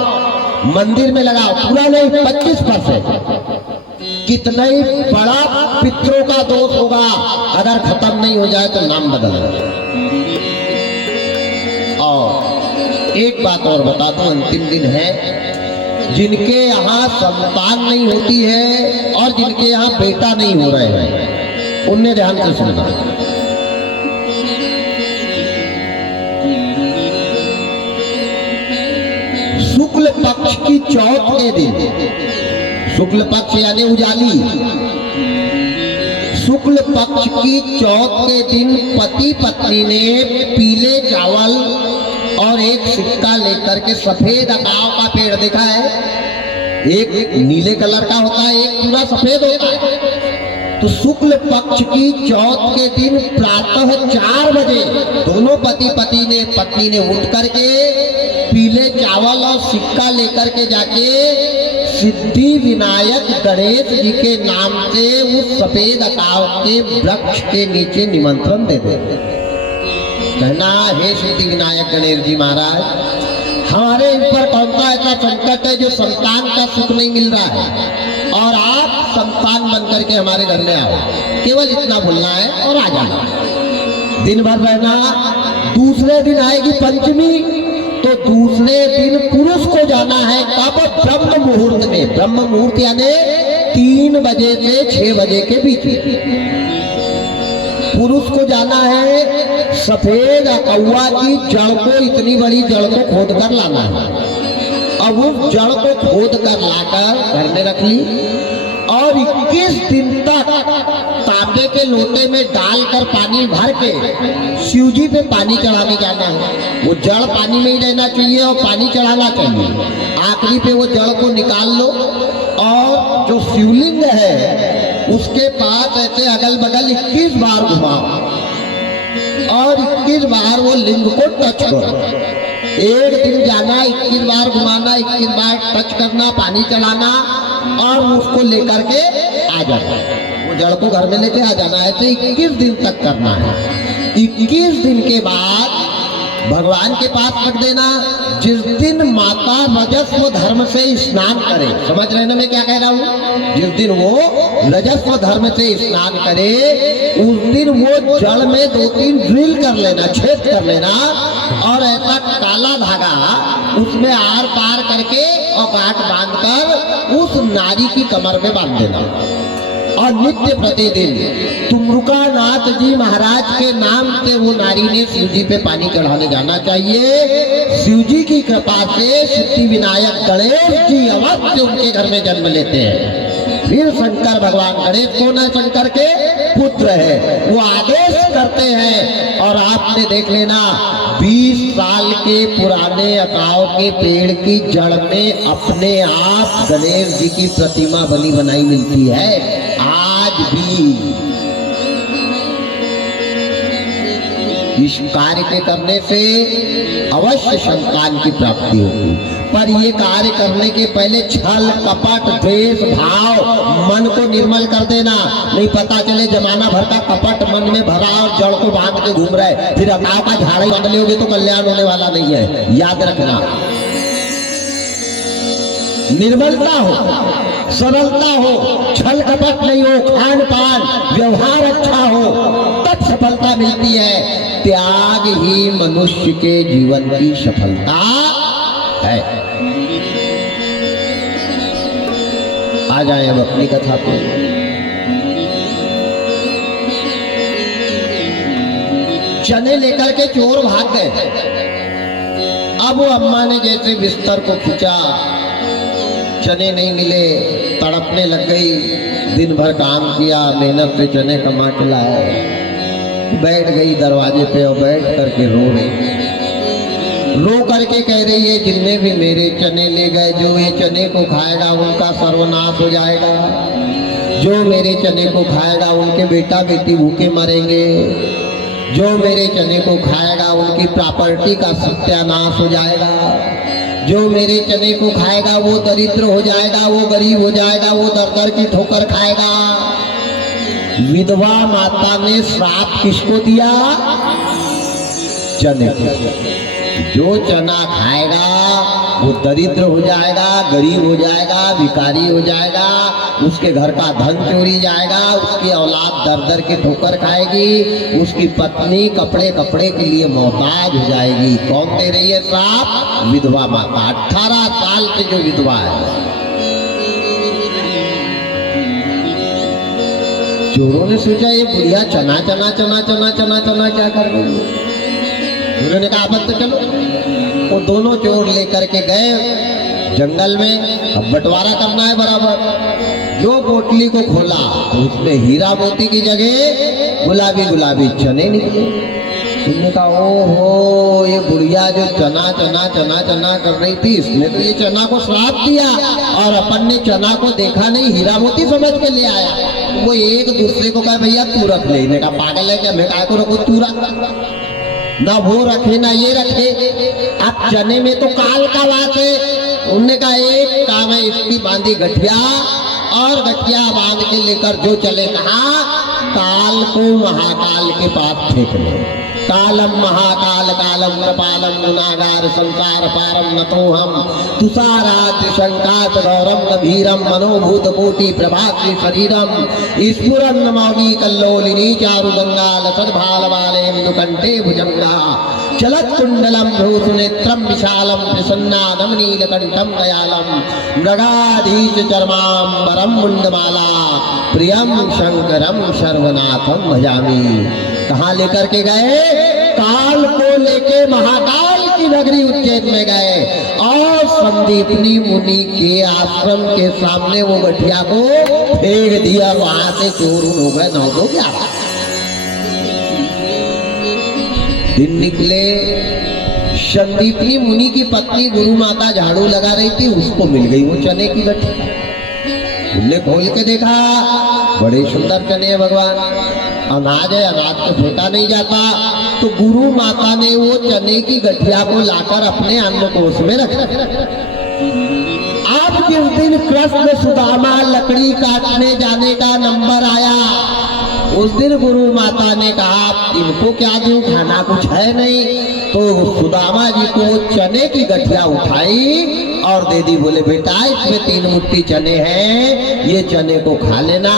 मंदिर में लगाओ। पूरा नहीं, 25%। कितना ही बड़ा पितरों का दोष होगा, अगर खत्म नहीं हो जाए तो नाम बदल दो। और एक बात और बता दूं, अंतिम दिन है, जिनके यहाँ संतान नहीं होती है और जिनके यहाँ बेटा नहीं हो रहे हैं, उनने ध्यान से सुनना। शुक्ल पक्ष की चौथ के दिन, शुक्ल पक्ष यानी उजाली, शुक्ल पक्ष की चौथ के दिन पति पत्नी ने पीले चावल और एक सिक्का लेकर के, सफेद अकाव का पेड़ देखा है, एक नीले कलर का होता है, एक पूरा सफेद होता है, तो तो शुक्ल पक्ष की चौथ के दिन प्रातः 4 बजे दोनों पत्नी ने उठ करके पीले चावल और सिक्का लेकर के जाके सिद्धि विनायक गणेश जी के नाम से उस सफेद अकाव के वृक्ष के नीचे निमंत्रण दे दे। कहना, हे सिद्धि विनायक गणेश जी महाराज, हमारे ऊपर कौन सा ऐसा संकट है जो संतान का सुख नहीं मिल रहा है, और आप संतान बन करके हमारे घर में आओ। केवल इतना बोलना है और आ जाना, दिन भर रहना। दूसरे दिन आएगी पंचमी, तो दूसरे दिन पुरुष को जाना है। कब? ब्रह्म मुहूर्त में। ब्रह्म मुहूर्त यानी 3 बजे से 6 बजे के बीच पुरुष को जाना है। सफेद कौवा की जड़ को, इतनी बड़ी जड़ को खोद कर लाना है। अब उस जड़ को खोद कर लाकर घर में रख ली, और 21 दिन तक तांबे के लोटे में डालकर पानी भर के शिव जी पे पानी चढ़ाने जाना है। वो जड़ पानी में ही रहना चाहिए और पानी चढ़ाना चाहिए। आखिरी पे वो जड़ को निकाल लो, और जो शिवलिंग है उसके पास ऐसे अगल बगल 21 बार घुमाओ, और 21 बार वो लिंग को टच करो। एक दिन जाना, 21 बार घुमाना, 21 बार टच करना, पानी चढ़ाना, और उसको लेकर के आ जाना। वो जड़ को घर में लेके आ जाना है। तो 21 दिन तक करना है। 21 दिन के बाद भगवान के पास रख देना। जिस दिन माता रजस्व धर्म से स्नान करे, समझ रहे ना मैं क्या कह रहा हूँ? जिस दिन वो रजस्व धर्म से स्नान करे, उस दिन वो जड़ में 2-3 ड्रिल कर लेना, छेद कर लेना, और ऐसा काला धागा उसमें आर पार करके और गांठ बांधकर उस नारी की कमर में बांध देना। और नित्य प्रतिदिन तुमरुकानाथ जी महाराज के नाम से वो नारी ने शिव जी पे पानी चढ़ाने जाना चाहिए। शिव जी की कृपा से सिद्धि विनायक गणेश जी अवश्य उनके घर में जन्म लेते हैं। फिर शंकर भगवान, गणेश कौन है? शंकर के पुत्र है। वो आदेश करते हैं, और आपने देख लेना 20 साल के पुराने अकाव के पेड़ की जड़ में अपने आप गणेश जी की प्रतिमा बनी बनाई मिलती है आज भी। इस कार्य के करने से अवश्य संतान की प्राप्ति होगी, पर ये कार्य करने के पहले छल कपट द्वेष भाव मन को निर्मल कर देना। नहीं पता चले जमाना भर का कपट मन में भरा और जड़ को बांध के घूम रहा है, फिर अकाव का झाड़ा बांध लोगे तो कल्याण होने वाला नहीं है। याद रखना, निर्मलता हो, सरलता हो, छल कपट नहीं हो, खान पान व्यवहार अच्छा हो, तब सफलता मिलती है। त्याग ही मनुष्य के जीवन की सफलता है। आ जाए अब अपनी कथा पे। चने लेकर के चोर भाग गए। अब वो अम्मा ने जैसे बिस्तर को खींचा, चने नहीं मिले, तड़पने लग गई। दिन भर काम किया, मेहनत से चने कमा के लाए, बैठ गई दरवाजे पे और बैठ करके रो रही। रो करके कह रही है, जितने भी मेरे चने ले गए, जो ये चने को खाएगा उनका सर्वनाश हो जाएगा। जो मेरे चने को खाएगा उनके बेटा बेटी भूखे मरेंगे। जो मेरे चने को खाएगा उनकी प्रॉपर्टी का सत्यानाश हो जाएगा। जो मेरे चने को खाएगा वो दरिद्र हो जाएगा, वो गरीब हो जाएगा, वो दर दर की ठोकर खाएगा। विधवा माता ने श्राप किसको दिया? चने को। जो चना खाएगा वो दरिद्र हो जाएगा, गरीब हो जाएगा, भिखारी हो जाएगा, उसके घर का धन चोरी जाएगा, उसकी औलाद दर दर के ठोकर खाएगी, उसकी पत्नी कपड़े कपड़े के लिए मोहताज हो जाएगी। कौन दे रही है श्राप? विधवा माता। 18 साल से जो विधवा है। चोरों ने सोचा ये बुढ़िया चना चना चना चना चना चना क्या कर रही है। उन्होंने कहा अब तो चलो। वो दोनों चोर लेकर के गए जंगल में। अब बंटवारा करना है बराबर। जो पोटली को खोला तो उसमें हीरा मोती की जगह गुलाबी गुलाबी चने निकले। उन्होंने कहा ओहो, ये बुढ़िया जो चना चना चना चना कर रही थी, इसने तो ये चना को श्राप दिया, और अपन ने चना को देखा नहीं, हीरा मोती समझ के ले आया। वो एक दूसरे को कहे भैया तू रख ले, इन्हें कहा पागल है क्या, मैं काय को रखू, तू रख, ना वो रखे ना ये रखे। अब चने में तो काल का वास है, उनने कहा एक काम है, इसकी बांधी गठिया और गठिया बांध के लेकर जो चले, कहा काल को महाकाल के पास फेंक ले। कालम महाकाल कालम कृपालम गुनागार संसार पारम नतो हम तुषाराद्रि शंकात गौरम गंभीरम मनोभूत कोटि प्रभाति शरीरम स्फुरन मौली कल्लोलिनी चारु गंगा लसद भाल वालेन्दु कंठे भुजंगा चलत कुंडलम भूसुनेत्रम विशालम प्रसन्नादम नीलकंठम दयालम मृगाधीश चर्मांबरम मुंडमाला प्रियम शंकरम सर्वनाथम भजामि। कहाँ लेकर के गए? काल को लेके महाकाल की नगरी उज्जैन में गए और संदीपनी मुनि के आश्रम के सामने वो गठिया को फेंक दिया। वहां से चोर हो गए 9-11 दिन निकले। संदीपनी मुनि की पत्नी गुरु माता झाड़ू लगा रही थी, उसको मिल गई वो चने की गठिया। उनने खोल के देखा, बड़े सुंदर चने हैं भगवान, अनाज है, अनाज को फेंका नहीं जाता। तो गुरु माता ने वो चने की गठिया को लाकर अपने अन्नकोश में रखा। अब जिस दिन कृष्ण सुदामा लकड़ी काटने जाने का नंबर आया, उस दिन गुरु माता ने कहा इनको क्या दूं, खाना कुछ है नहीं। तो सुदामा जी को चने की गठिया उठाई और दे दी। बोले बेटा इसमें 3 मुट्ठी चने हैं, ये चने को खा लेना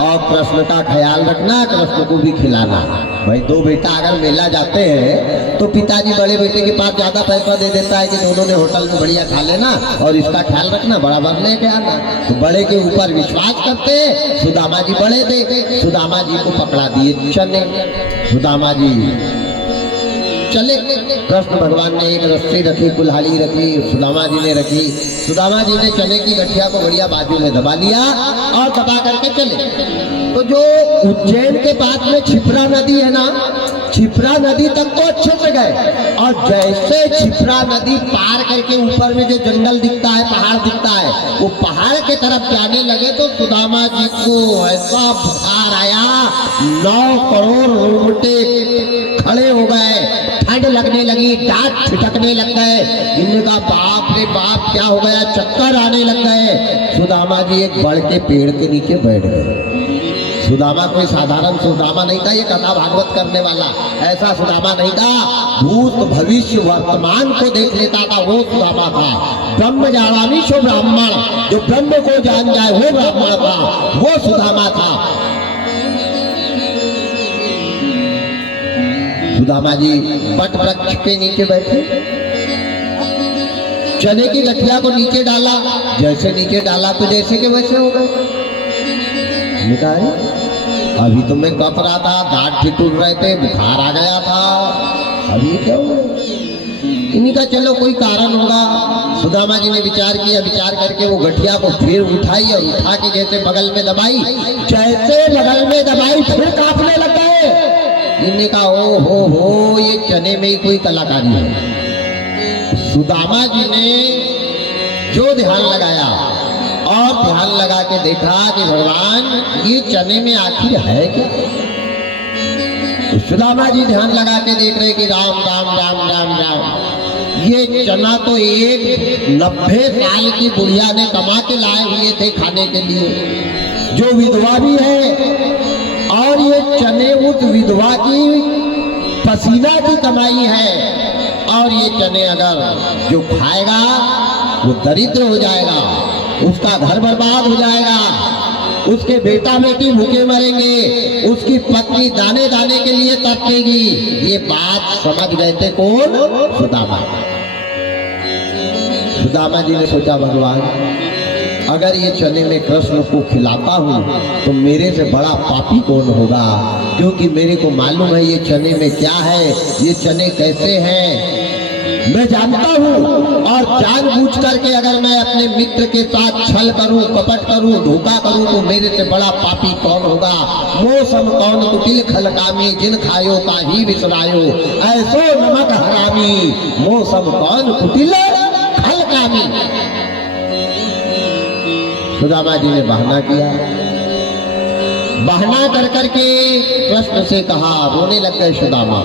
और कृष्ण का ख्याल रखना, कृष्ण को भी खिलाना। भाई 2 बेटा अगर मेला जाते हैं तो पिताजी बड़े बेटे के पास ज्यादा पैसा दे देता है कि दोनों ने होटल में बढ़िया खा लेना और इसका ख्याल रखना, बराबर लेके आना। तो बड़े के ऊपर विश्वास करते, सुदामा जी बड़े थे, सुदामा जी को पकड़ा दिए चने। सुदामा जी चले, कृष्ण भगवान ने एक रस्सी रखी, कुल्हाड़ी रखी, सुदामा जी ने रखी। सुदामा जी ने चने की गठिया को बढ़िया बाजू में दबा लिया और दबा करके चले। तो जो उज्जैन के पास में छिपरा नदी है ना, छिपरा नदी तक तो अच्छे से गए और जैसे छिपरा नदी पार करके ऊपर में जो जंगल दिखता है, पहाड़ दिखता है, वो पहाड़ के तरफ जाने लगे तो सुदामा जी को ऐसा बुखार आया, 9 करोड़ रोंगटे खड़े हो गए, ठंड लगने लगी, दांत छिटकने लग गए। इनका बाप रे बाप क्या हो गया, चक्कर आने लग गए। सुदामा जी एक बड़ के पेड़ के नीचे बैठ गए। सुदामा कोई साधारण सुदामा नहीं था, ये कथा भागवत करने वाला ऐसा सुदामा नहीं था। भूत भविष्य वर्तमान को देख लेता था, वो सुदामा था। ब्रह्म जानामि सो ब्राह्मण, जो ब्रह्म को जान जाए वो ब्राह्मण था, वो सुदामा था। सुदामा जी बट वृक्ष के नीचे बैठे, चने की गठिया को नीचे डाला, जैसे नीचे डाला तो जैसे के वैसे हो गए। निकाय अभी तो मैं कप रहा था, दांत ठिठुर रहे थे, बुखार आ गया था, अभी क्या हो? इन्हीं का चलो कोई कारण होगा। सुदामा जी ने विचार किया, विचार करके वो गठिया को फिर उठाई और उठा के जैसे बगल में दबाई, जैसे बगल में दबाई फिर कांपने लग गए। इन्हें कहा ओ हो ये चने में ही कोई कलाकारी है। सुदामा जी ने जो ध्यान लगाया और ध्यान लगा के देखा कि भगवान ये चने में आखिर है क्या। तो सुदामा जी ध्यान लगा के देख रहे कि राम राम राम राम राम, ये चना तो एक 90 साल की बुढ़िया ने कमा के लाए हुए थे खाने के लिए, जो विधवा भी है, और ये चने उस विधवा की पसीना की कमाई है। और ये चने अगर जो खाएगा वो दरिद्र हो जाएगा, उसका घर बर्बाद हो जाएगा, उसके बेटा बेटी भूखे मरेंगे, उसकी पत्नी दाने दाने के लिए तड़पेगी। ये बात समझ गए थे कौन? सुदामा। सुदामा जी ने सोचा भगवान अगर ये चने में कृष्ण को खिलाता हूँ तो मेरे से बड़ा पापी कौन होगा, क्योंकि मेरे को मालूम है ये चने में क्या है, ये चने कैसे हैं, मैं जानता हूँ। और जानबूझ करके अगर मैं अपने मित्र के साथ छल करूँ, कपट करूँ, धोखा करूँ तो मेरे से बड़ा पापी कौन होगा। मौसम कौन कुटिल खलकामी, जिन खायो का ही बिसरायो, ऐसो नमक हरामी, मौसम कौन कुटिल खलकामी। सुदामा जी ने बहाना किया, बहाना कर करके कृष्ण से कहा, रोने लग गए सुदामा।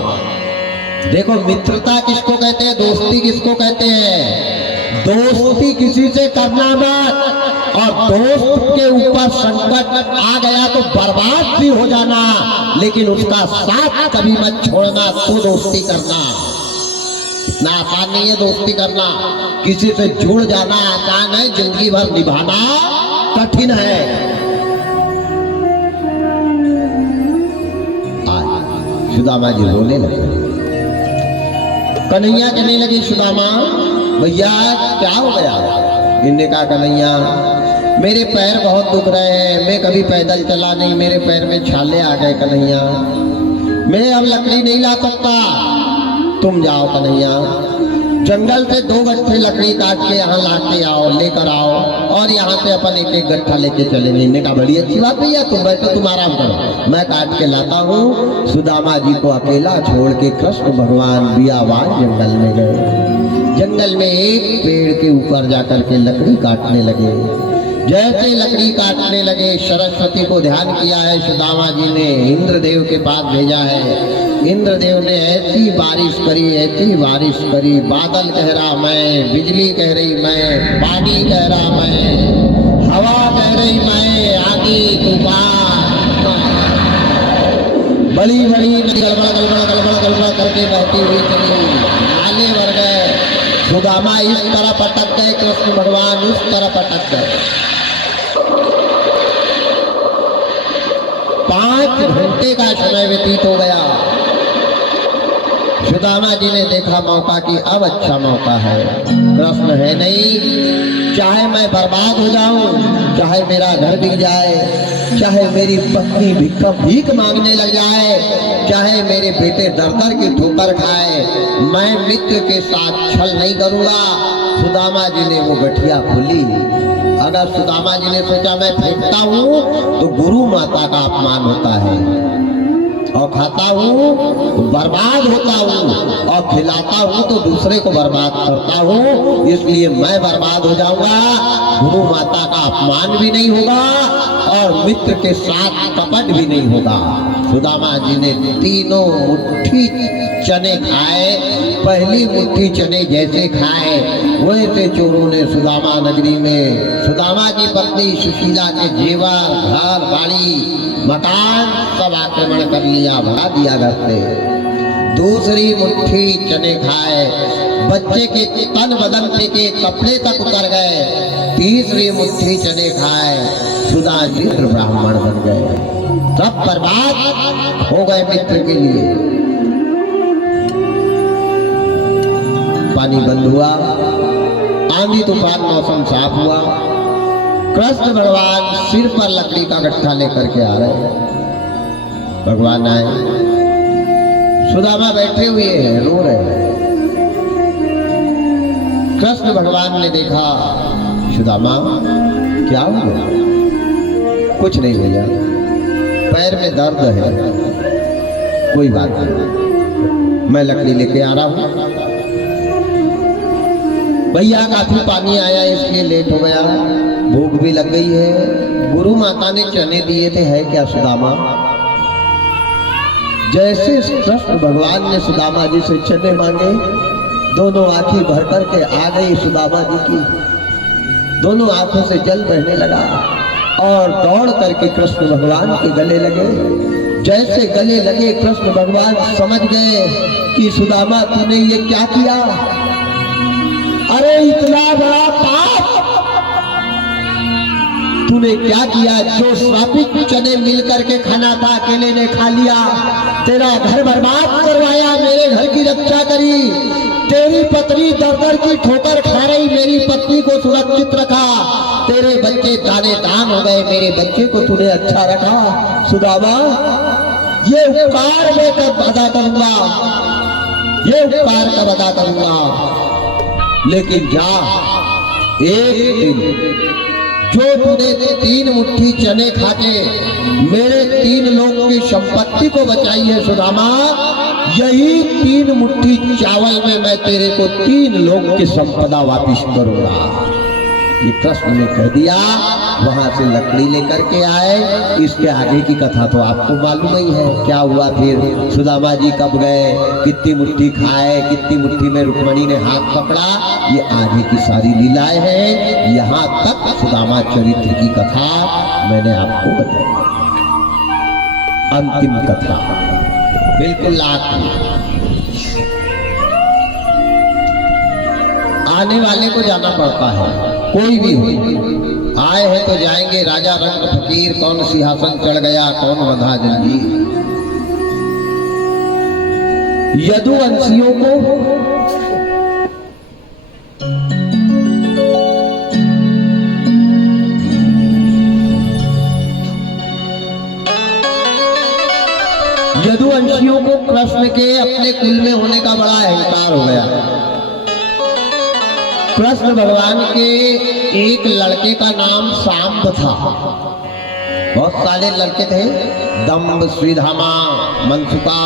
देखो मित्रता किसको कहते हैं, दोस्ती किसको कहते हैं। दोस्ती किसी से करना मत, और दोस्त के ऊपर संकट आ गया तो बर्बाद भी हो जाना, लेकिन उसका साथ कभी मत छोड़ना, तो दोस्ती करना। इतना आसान नहीं है दोस्ती करना। किसी से जुड़ जाना आसान है, जिंदगी भर निभाना कठिन है। आज सुदामा जी रोने लगे। कन्हैया कहने लगी, सुदामा भैया क्या हो गया। इनने कहा, कन्हैया मेरे पैर बहुत दुख रहे हैं, मैं कभी पैदल चला नहीं, मेरे पैर में छाले आ गए कन्हैया, मैं अब लकड़ी नहीं ला सकता, तुम जाओ कन्हैया, जंगल से 2 गट्ठे लकड़ी काट के यहाँ लाके आओ, लेकर आओ, और यहाँ से अपन एक एक गट्ठा लेके चलेंगे। इन्हें कहा, बड़ी अच्छी बात भैया, तुम बैठो, तुम आराम करो, मैं काट के लाता हूँ। सुदामा जी को अकेला छोड़ के कृष्ण भगवान बियावान जंगल में गए। जंगल में एक पेड़ के ऊपर जाकर के लकड़ी काटने लगे। जैसे लकड़ी काटने लगे, सरस्वती को ध्यान किया है सुदामा जी ने, इंद्रदेव के पास भेजा है। इंद्रदेव ने ऐसी बारिश करी, बादल कह रहा मैं, बिजली कह रही मैं, पानी कह रहा मैं, हवा कह रही मैं, आंधी तूफान, बड़ी बड़ी गड़बड़ करके बहती हुई चली, नाले भर गए। सुदामा इस तरह पटक गए, कृष्ण भगवान उस तरह पटक गए। 5 घंटे का समय व्यतीत हो गया। सुदामा जी ने देखा मौका कि अब अच्छा मौका है, कृष्ण है नहीं, चाहे मैं बर्बाद हो जाऊं, चाहे मेरा घर बिक जाए, चाहे मेरी पत्नी भीख मांगने लग जाए, चाहे मेरे बेटे डर डर के ठोकर खाए, मैं मित्र के साथ छल नहीं करूंगा। सुदामा जी ने वो गठिया खोली। अगर सुदामा जी ने सोचा मैं फेंकता हूं तो गुरु माता का अपमान होता है, और खाता हूँ तो बर्बाद होता हूँ, और खिलाता हूँ तो दूसरे को बर्बाद करता हूँ, इसलिए मैं बर्बाद हो जाऊंगा, गुरु माता का अपमान भी नहीं होगा, और मित्र के साथ कपट भी नहीं होगा। सुदामा जी ने 3 मुट्ठी चने खाए। पहली मुट्ठी चने जैसे खाए, वैसे चोरों ने सुदामा नगरी में सुदामा की पत्नी सुशीला के जेवर, घर बाड़ी, मकान सब आक्रमण कर लिया, भगा दिया घर से। दूसरी मुट्ठी चने खाए, बच्चे के तन बदन पे के कपड़े तक उतर गए। तीसरी मुट्ठी चने खाए, सुदा मित्र ब्राह्मण बन गए, सब बर्बाद हो गए मित्र के लिए। पानी बंद हुआ, आंधी तूफान, मौसम साफ हुआ। कृष्ण भगवान सिर पर लकड़ी का गट्ठा लेकर के आ रहे। भगवान आए, सुदामा बैठे हुए हैं, रो रहे हैं। कृष्ण भगवान ने देखा, सुदामा क्या हुआ। कुछ नहीं भैया, पैर में दर्द है, कोई बात नहीं, मैं लकड़ी लेके आ रहा हूं। भैया काफी पानी आया इसलिए लेट हो गया, भूख भी लग गई है, गुरु माता ने चने दिए थे, है क्या सुदामा। जैसे कृष्ण भगवान ने सुदामा जी से चने मांगे, दोनों आंखें भर करके आ गई सुदामा जी की, दोनों आंखों से जल बहने लगा, और दौड़ करके कृष्ण भगवान के गले लगे। जैसे गले लगे, कृष्ण भगवान समझ गए कि सुदामा तूने ये क्या किया, अरे इतना बड़ा पाप तूने क्या किया। जो श्रापित चने मिल करके खाना था, अकेले ने खा लिया, तेरा घर बर्बाद करवाया, मेरे घर की रक्षा करी, तेरी पत्नी दर दर की ठोकर खा रही, मेरी पत्नी को सुरक्षित रखा, तेरे बच्चे दाने दान हो गए, मेरे बच्चे को तूने अच्छा रखा। सुदामा ये उपकार मैं कब अदा करूंगा, ये उपकार कब अदा करूंगा। लेकिन जा, एक दिन जो तूने 3 मुट्ठी चने खाके मेरे 3 लोगों की संपत्ति को बचाई है सुदामा, यही 3 मुट्ठी चावल में मैं तेरे को 3 लोगों की संपदा वापिस करूंगा। ये कृष्ण ने कह दिया, वहां से लकड़ी लेकर के आए। इसके आगे की कथा तो आपको मालूम ही है क्या हुआ। फिर सुदामा जी कब गए, कितनी मुट्ठी खाए, कितनी मुट्ठी में रुक्मणी ने हाथ पकड़ा, ये आगे की सारी लीलाएं हैं। यहाँ तक सुदामा चरित्र की कथा मैंने आपको बताई। अंतिम कथा बिल्कुल आने वाले को जाना पड़ता है, कोई भी हो। आए हैं तो जाएंगे। राजा रंग फकीर, कौन सिंहासन चढ़ गया, कौन बंधा जंजीर। यदुवंशियों को कृष्ण के अपने कुल में होने का बड़ा अहंकार हो गया। कृष्ण भगवान के एक लड़के का नाम सांब था। बहुत सारे लड़के थे, दंभ, श्रीधामा, मनसुका,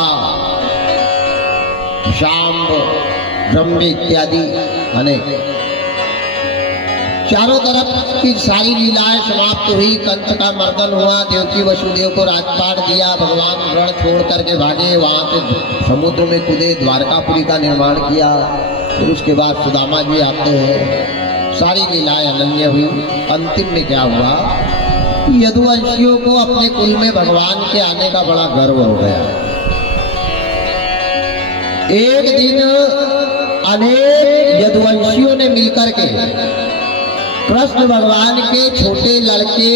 शाम्ब, ब्रह्म इत्यादि अनेक। चारों तरफ की सारी लीलाएं समाप्त हुई। कंस का मर्दन हुआ, देवकी वसुदेव को राजपाट दिया, भगवान रण छोड़ करके भागे, वहां से समुद्र में कूदे, द्वारकापुरी का निर्माण किया। फिर उसके बाद सुदामा जी आते हैं, सारी लीलाएं अनन्य हुई। अंतिम में क्या हुआ, यदुवंशियों को अपने कुल में भगवान के आने का बड़ा गर्व हो गया। एक दिन अनेक यदुवंशियों ने मिलकर के कृष्ण भगवान के छोटे लड़के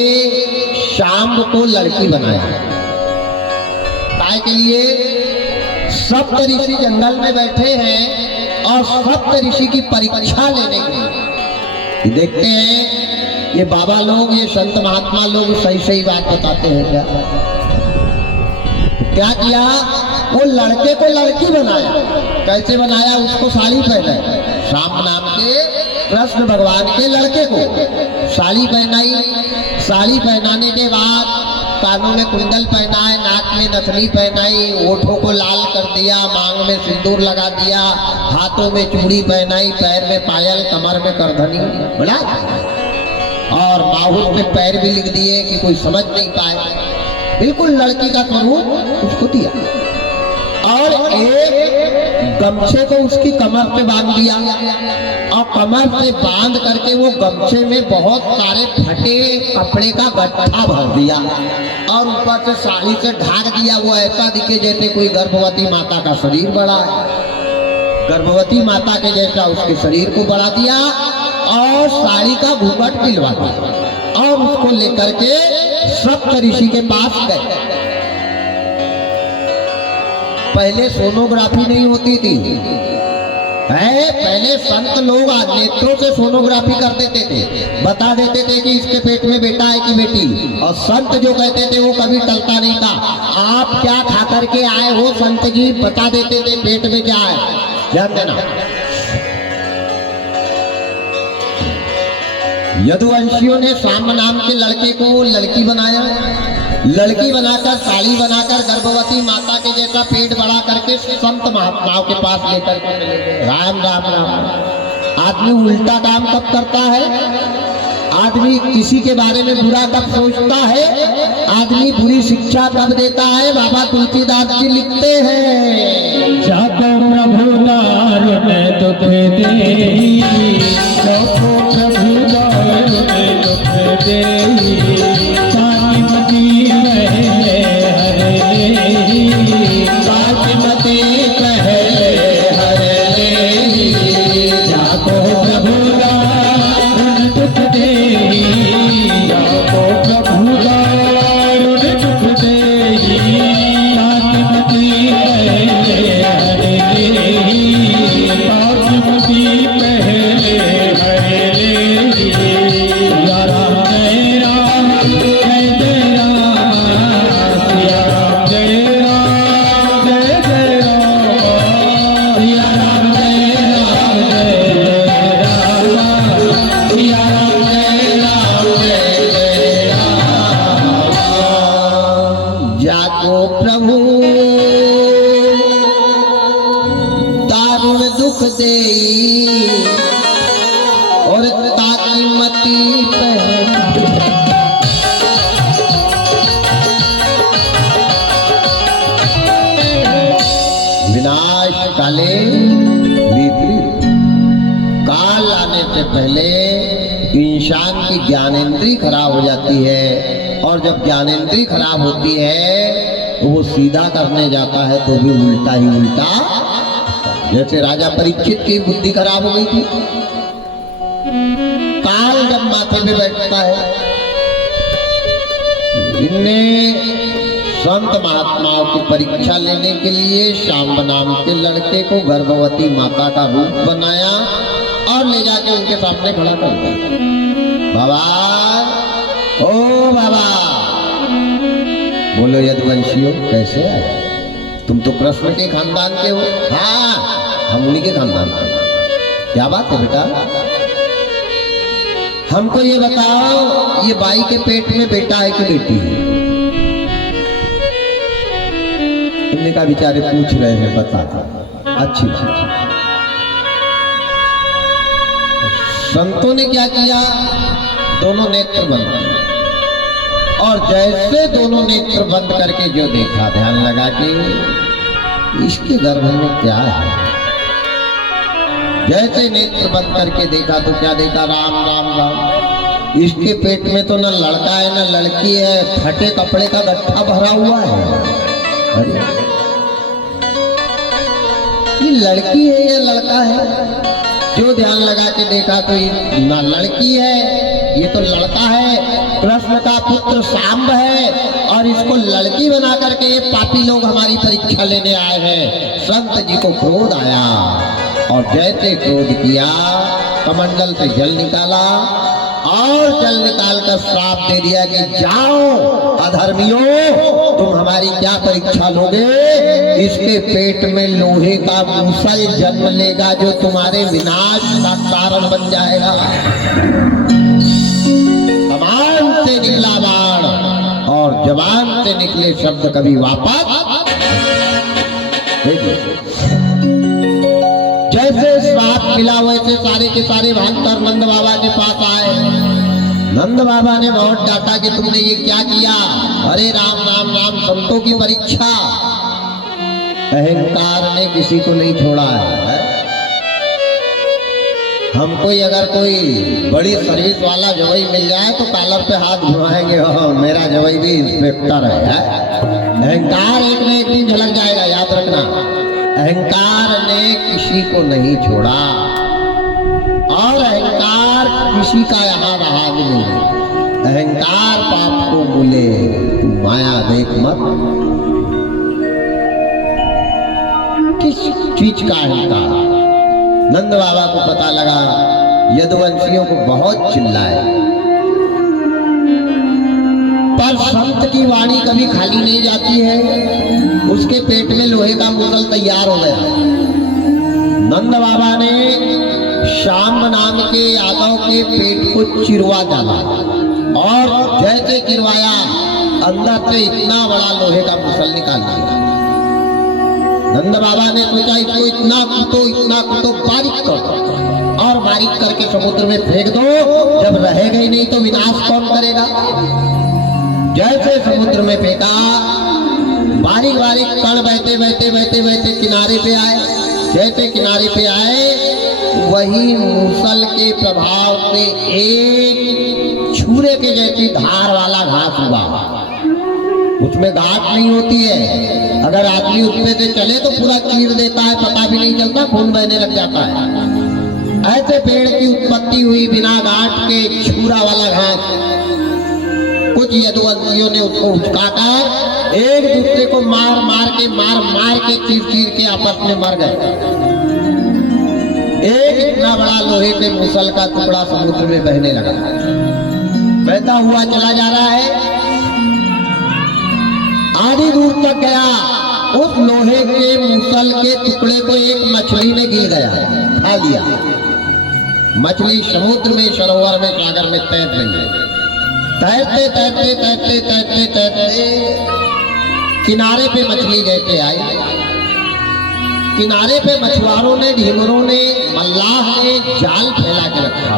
शाम्ब को लड़की बनाया। काय के लिए? सप्त ऋषि जंगल में बैठे हैं और सप्त ऋषि की परीक्षा लेने के लिए। देखते हैं ये बाबा लोग, ये संत महात्मा लोग सही सही बात बताते हैं क्या? क्या किया? वो लड़के को लड़की बनाया। कैसे बनाया? उसको साड़ी पहनाई। शाम नाम के कृष्ण भगवान के लड़के को साड़ी पहनाई। साड़ी पहनाने के बाद कानों में कुंडल पहनाए, नाक में नथनी पहनाई, ओठों को लाल कर दिया, मांग में सिंदूर लगा दिया, हाथों में चूड़ी पहनाई, पैर में पायल, कमर में करधनी बोला, और बाहुल में पैर भी लिख दिए कि कोई समझ नहीं पाए। बिल्कुल लड़की का स्वरूप उसको दिया। और एक गमछे को उसकी कमर पे बांध दिया, और कमर से बांध करके वो गमछे में बहुत सारे फटे कपड़े का गट्ठा भर दिया, और ऊपर से साड़ी से ढाक दिया। वो ऐसा दिखे जैसे कोई गर्भवती माता का शरीर बड़ा है। गर्भवती माता के जैसा उसके शरीर को बढ़ा दिया, और साड़ी का घूंघट पिलवा दिया, और उसको लेकर के सप्त ऋषि के पास गए। पहले सोनोग्राफी नहीं होती थी, पहले संत लोग नेत्रों से सोनोग्राफी कर देते थे, बता देते थे कि इसके पेट में बेटा है कि बेटी। और संत जो कहते थे वो कभी टलता नहीं था। आप क्या खा करके आए हो संत जी, बता देते थे पेट में क्या है, ध्यान देना। यदुवंशियों ने शाम नाम के लड़के को लड़की बनाया। लड़की बनाकर, साड़ी बनाकर, गर्भवती माता के जैसा पेट बढ़ा करके संत महात्माओं के पास लेकर के चले गए। राम राम राम। आदमी उल्टा काम कब करता है? आदमी किसी के बारे में बुरा कब सोचता है? आदमी बुरी शिक्षा कब देता है? बाबा तुलसीदास जी लिखते हैं, जाको प्रभु दार में दुख दे, जाको प्रभु दार में दुख दे, कामती पहले हरे ले, कामती पहले हरे ले, जाको प्रभु दार दुख दे, जाको प्रभु दार दुख दे, कामती पहले हरे ले, कामती पहले से पहले इंसान की ज्ञानेंद्री खराब हो जाती है, और जब ज्ञानेंद्री खराब होती है तो वो सीधा करने जाता है तो भी उल्टा ही उल्टा। जैसे राजा परीक्षित की बुद्धि खराब हो गई थी। काल जब माथे पे बैठता है, इनने संत महात्माओं की परीक्षा लेने के लिए शाम नाम के लड़के को गर्भवती माता का रूप बनाया और ले जाके उनके सामने खड़ा कर दिया। बाबा, ओ बाबा, बोलो यदुवंशियों कैसे आए? तुम तो कृष्ण के खानदान के हो। हाँ, हम उन्हीं के खानदान के। क्या बात है बेटा? हमको ये बताओ, ये बाई के पेट में बेटा है कि बेटी है? इनने का बेचारे पूछ रहे हैं, बता। अच्छी बात। संतों ने क्या किया? दोनों नेत्र बंद किए, और जैसे दोनों नेत्र बंद करके जो देखा, ध्यान लगा के इसके गर्भ में क्या है। जैसे नेत्र बंद करके देखा तो क्या देखा? राम राम राम। इसके पेट में तो न लड़का है न लड़की है, फटे कपड़े का गट्ठा भरा हुआ है। अरे ये लड़की है या लड़का है? जो ध्यान लगा के देखा तो ये न लड़की है, ये तो लड़का है। कृष्ण का पुत्र सांब है, और इसको लड़की बना करके ये पापी लोग हमारी परीक्षा लेने आए हैं। संत जी को क्रोध आया, और जैसे क्रोध किया कमंडल से जल निकाला, और जल निकाल कर श्राप दे दिया कि जाओ अधर्मियों, तुम हमारी क्या परीक्षा लोगे? इसके पेट में लोहे का मूसल जन्म लेगा, जो तुम्हारे विनाश का कारण बन जाएगा। कमान से निकला बाण, और जबान से निकले शब्द कभी वापस। जैसे श्राप मिला वैसे सारे के सारे भागकर नंद बाबा के पास आए। नंद बाबा ने बहुत डांटा कि तुमने ये क्या किया? अरे राम राम राम, संतों की परीक्षा। अहंकार ने किसी को नहीं छोड़ा है। हमको अगर कोई बड़ी सर्विस वाला जवाई मिल जाए तो कॉलर पे हाथ घुमाएंगे, मेरा जवाई भी इंस्पेक्टर है। अहंकार एक न एक दिन झलक जाएगा, याद रखना। अहंकार ने किसी को नहीं छोड़ा, और अहंकार किसी का यहाँ रहा भी नहीं। अहंकार पाप को बोले, तू माया देख मत। किस चीज का अहंकार? नंद बाबा को पता लगा, यदुवंशियों को बहुत चिल्लाए, पर संत की वाणी कभी खाली नहीं जाती है। उसके पेट में लोहे का मूसल तैयार हो गया। नंद बाबा ने श्याम नाम के यादव के पेट को चिरवा डाला, और जैसे गिरवाया अंदर से इतना बड़ा लोहे का मूसल निकाल दिया। नंद बाबा ने सोचा इसको इतना कुतो बारीक कर, और बारीक करके समुद्र में फेंक दो। जब रहेगा ही नहीं तो विनाश कौन करेगा? जैसे समुद्र में फेंका, बारीक बारीक कण बहते बहते बहते बहते किनारे पे आए। जैसे किनारे पे आए, वही मूसल के प्रभाव से एक छुरे के जैसी धार वाला घास हुआ। उसमें गांठ नहीं होती है, अगर आदमी उसमें से चले तो पूरा चीर देता है, पता भी नहीं चलता, खून बहने लग जाता है। ऐसे पेड़ की उत्पत्ति हुई बिना गांठ के, छुरा वाला घास। कुछ यदुवंशियों ने उसको उचकाकर एक दूसरे को मार मार के चीर के आपस में मर गए। एक इतना बड़ा लोहे के मूसल का टुकड़ा समुद्र में बहने लगा, बहता हुआ चला जा रहा है। आधी दूर तक गया, उस लोहे के मूसल के टुकड़े को एक मछली ने गिर गया, खा लिया। मछली समुद्र में, सरोवर में, सागर में तैर रही है। तैरते तैरते तैरते तैरते तैरते किनारे पे मछली जैसे आई। किनारे पे मछुआरों ने, ढीमरों ने, मल्लाह ने जाल फैला के रखा था।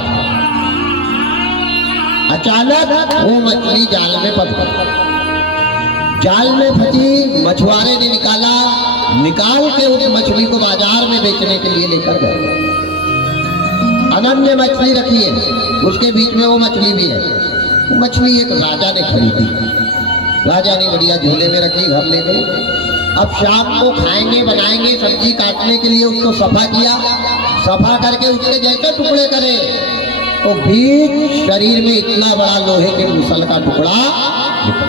अचानक वो मछली जाल में फंस गई। जाल में फंसी, मछुआरे ने निकाल के उस मछली को बाजार में बेचने के लिए लेकर गए। अनन्य मछली रखी है, उसके बीच में वो मछली भी है। वो मछली एक राजा ने खरीदी, राजा ने बढ़िया झोले में रखी, घर ले गई। अब शाम को खाएंगे, बनाएंगे, सब्जी काटने के लिए उसको सफा किया। सफा करके उसके जैसे टुकड़े करे तो बीच शरीर में इतना बड़ा लोहे के मुसल का टुकड़ा निकला।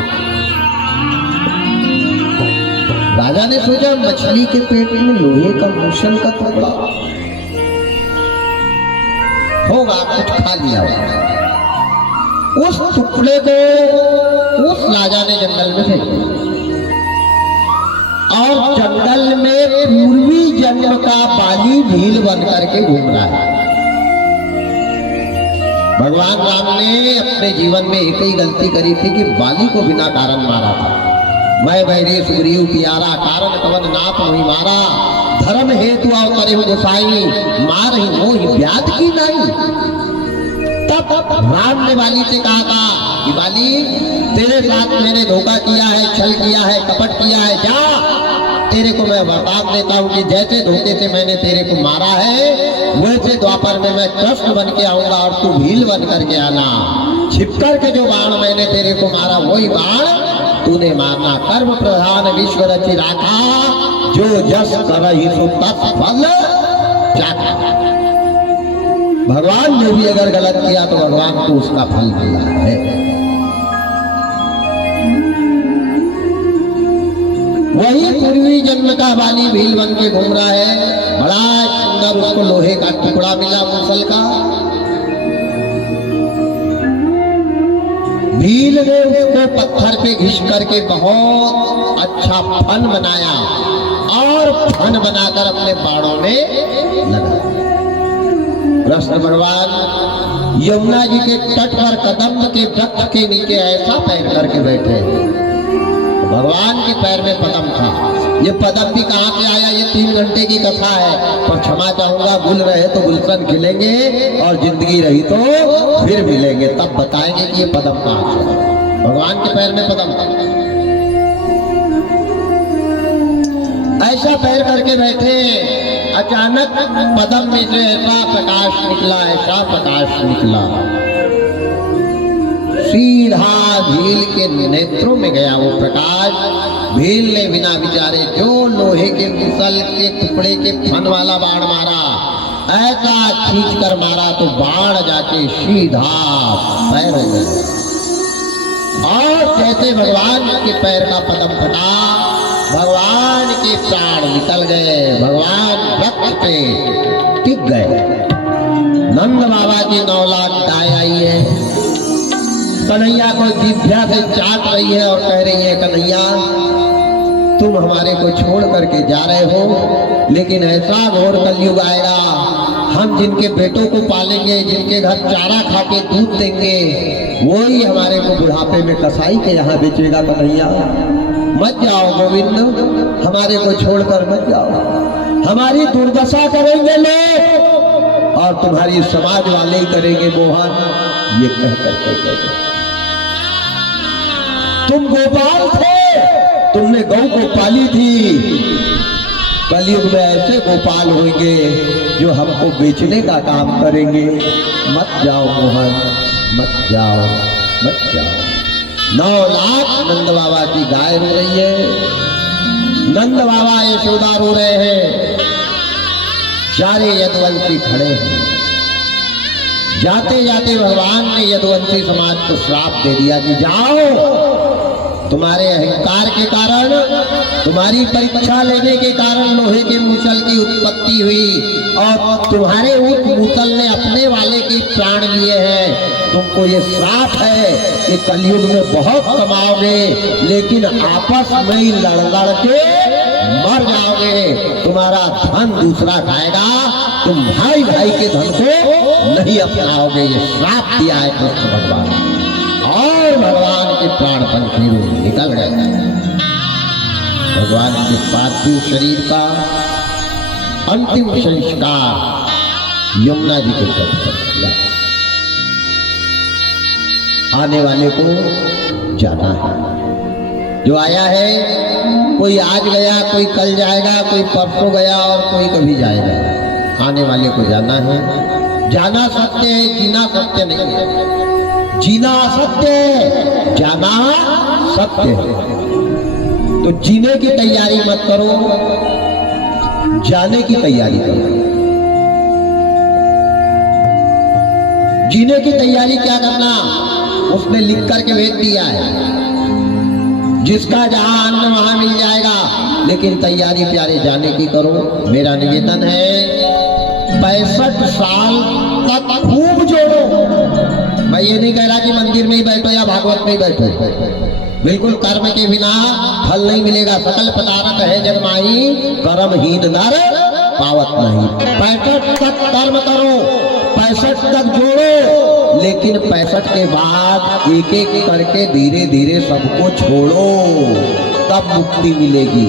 राजा ने सोचा मछली के पेट में लोहे का मुसल का टुकड़ा होगा, कुछ खा लिया। उस टुकड़े को उस राजा ने जंगल में फेंक दिया और जंगल में पूर्वी जन्म का बाली भील बन करके घूम रहा है। भगवान राम ने अपने जीवन में एक ही गलती करी थी कि बाली को बिना कारण मारा था। मैं बैरी सुग्रीव प्यारा, कारण कवन नाथ नहीं मारा, धर्म हेतु अवतरे गोसाई, मार ही मोहि व्याध की नहीं। तब राम ने बाली से कहा था कि बाली तेरे साथ मैंने धोखा किया है, छल किया है, कपट किया है, जा तेरे को मैं वरदान देता हूँ कि जैसे धोखे से मैंने तेरे को मारा है वैसे द्वापर में मैं कृष्ण बन के आऊंगा और तू भील बन करके आना। छिपकर के जो बाण मैंने तेरे को मारा वही बाण तूने मारना। कर्म प्रधान विश्व रचि राखा, जो जस करहि सो तत् फल चाखा। भगवान ने भी अगर गलत किया तो भगवान को उसका फल मिला है। वही पूर्वी जन्म का बाली भील बन के घूम रहा है। बड़ा सुंदर उसको लोहे का टुकड़ा मिला मुसल का। भील ने उसको पत्थर पे घिस करके बहुत अच्छा फन बनाया और फन बनाकर अपने बाड़ों में लगा। कृष्ण भगवान यमुना जी के तट पर कदम्ब के वृक्ष के नीचे ऐसा पैर करके बैठे। भगवान के पैर में पदम था। ये पदम भी कहाँ से आया, ये 3 घंटे की कथा है, पर क्षमा चाहूंगा, गुल रहे तो गुलशन खिलेंगे और जिंदगी रही तो फिर मिलेंगे, तब बताएंगे कि ये पदम कहाँ से आया। भगवान के पैर में पदम था। ऐसा पैर करके बैठे, अचानक पदम में से ऐसा प्रकाश निकला, ऐसा प्रकाश निकला, सीधा भील के नेत्रों में गया वो प्रकाश। भील ने बिना विचारे जो लोहे के मुसल के टुकड़े के फन वाला बाण मारा, ऐसा खींच कर मारा तो बाण जाके सीधा पैर हो गया। और जैसे भगवान के पैर का पदम फटा, भगवान के प्राण निकल गए, भगवान वृक्ष पे टिक गए। नंद बाबा की 9 लाख गाय आई है, कन्हैया को जिभ्या से चाट रही है और कह रही है कन्हैया तुम हमारे को छोड़ करके जा रहे हो, लेकिन ऐसा घोर कलयुग आएगा, हम जिनके बेटों को पालेंगे, जिनके घर चारा खा के दूध देंगे, वही हमारे को बुढ़ापे में कसाई के यहाँ बेचेगा। कन्हैया मत जाओ गोविंद, हमारे को छोड़कर मत जाओ, हमारी दुर्दशा करेंगे लोग और तुम्हारी समाज वाले ही करेंगे मोहन। ये कहकर तुम गोपाल थे, तुमने गौ को पाली थी, कलयुग में ऐसे गोपाल होंगे जो हमको बेचने का काम करेंगे। मत जाओ मोहन, मत जाओ, मत जाओ। 9 लाख नंद बाबा की गाय रो रही है, नंद बाबा यशोदा रो रहे हैं, सारे यदुवंशी खड़े हैं। जाते जाते भगवान ने यदुवंशी समाज को श्राप दे दिया कि जाओ, तुम्हारे अहंकार के कारण, तुम्हारी परीक्षा लेने के कारण लोहे के मुसल की उत्पत्ति हुई और तुम्हारे उस मुसल ने अपने वाले के प्राण लिए हैं। तुमको ये श्राप है कि कलयुग में बहुत कमाओगे लेकिन आपस में ही लड़ के मर जाओगे, तुम्हारा धन दूसरा खाएगा, तुम भाई भाई के धन को नहीं अपनाओगे। ये श्राप दिया है कृष्ण भगवान। और भगवान के प्राण पंखी निकल गए। भगवान के पार्थिव शरीर का अंतिम संस्कार यमुना जी के तट पर किया। आने वाले को जाना है, जो आया है कोई आज गया, कोई कल जाएगा, कोई परसों गया और कोई कभी जाएगा। आने वाले को जाना है, जाना सत्य है, जीना सत्य नहीं है। जीना सत्य है, जाना सत्य है। तो जीने की तैयारी मत करो, जाने की तैयारी करो। जीने की तैयारी क्या करना, उसने लिख करके भेज दिया है, जिसका जहां अन्न वहां मिल जाएगा, लेकिन तैयारी प्यारे जाने की करो। मेरा निवेदन है 65 साल तक खूब जोड़ो। मैं ये नहीं कह रहा कि मंदिर में ही बैठो या भागवत में ही बैठो, बिल्कुल कर्म के बिना फल नहीं मिलेगा। सकल पदार्थ है जग माही, कर्महीन नर पावत नहीं। 65 तक कर्म करो, 65 तक जोड़ो, लेकिन 65 के बाद एक एक करके धीरे धीरे सबको छोड़ो, तब मुक्ति मिलेगी।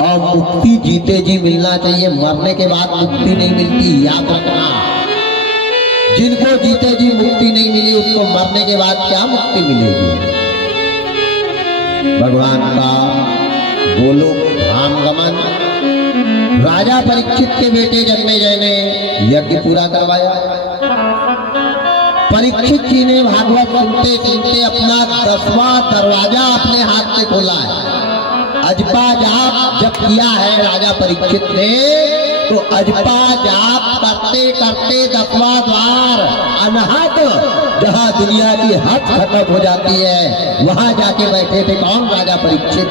और मुक्ति जीते जी मिलना चाहिए, मरने के बाद मुक्ति नहीं मिलती, याद रखना। जिनको जीते जी मुक्ति नहीं मिली, उसको मरने के बाद क्या मुक्ति मिलेगी। भगवान का गोलोक धाम गमन, राजा परीक्षित के बेटे जन्मेजय ने यज्ञ पूरा करवाया। परीक्षित जी ने भागवत सुनते सुनते अपना 10वां दरवाजा अपने हाथ से खोला है। अजपा जाप जब किया है राजा परीक्षित ने, तो अजपा जाप करते करते 10वां द्वार अनहद, जहां दुनिया की हद खत्म हो जाती है, वहां जाके बैठे थे। कौन? राजा परीक्षित।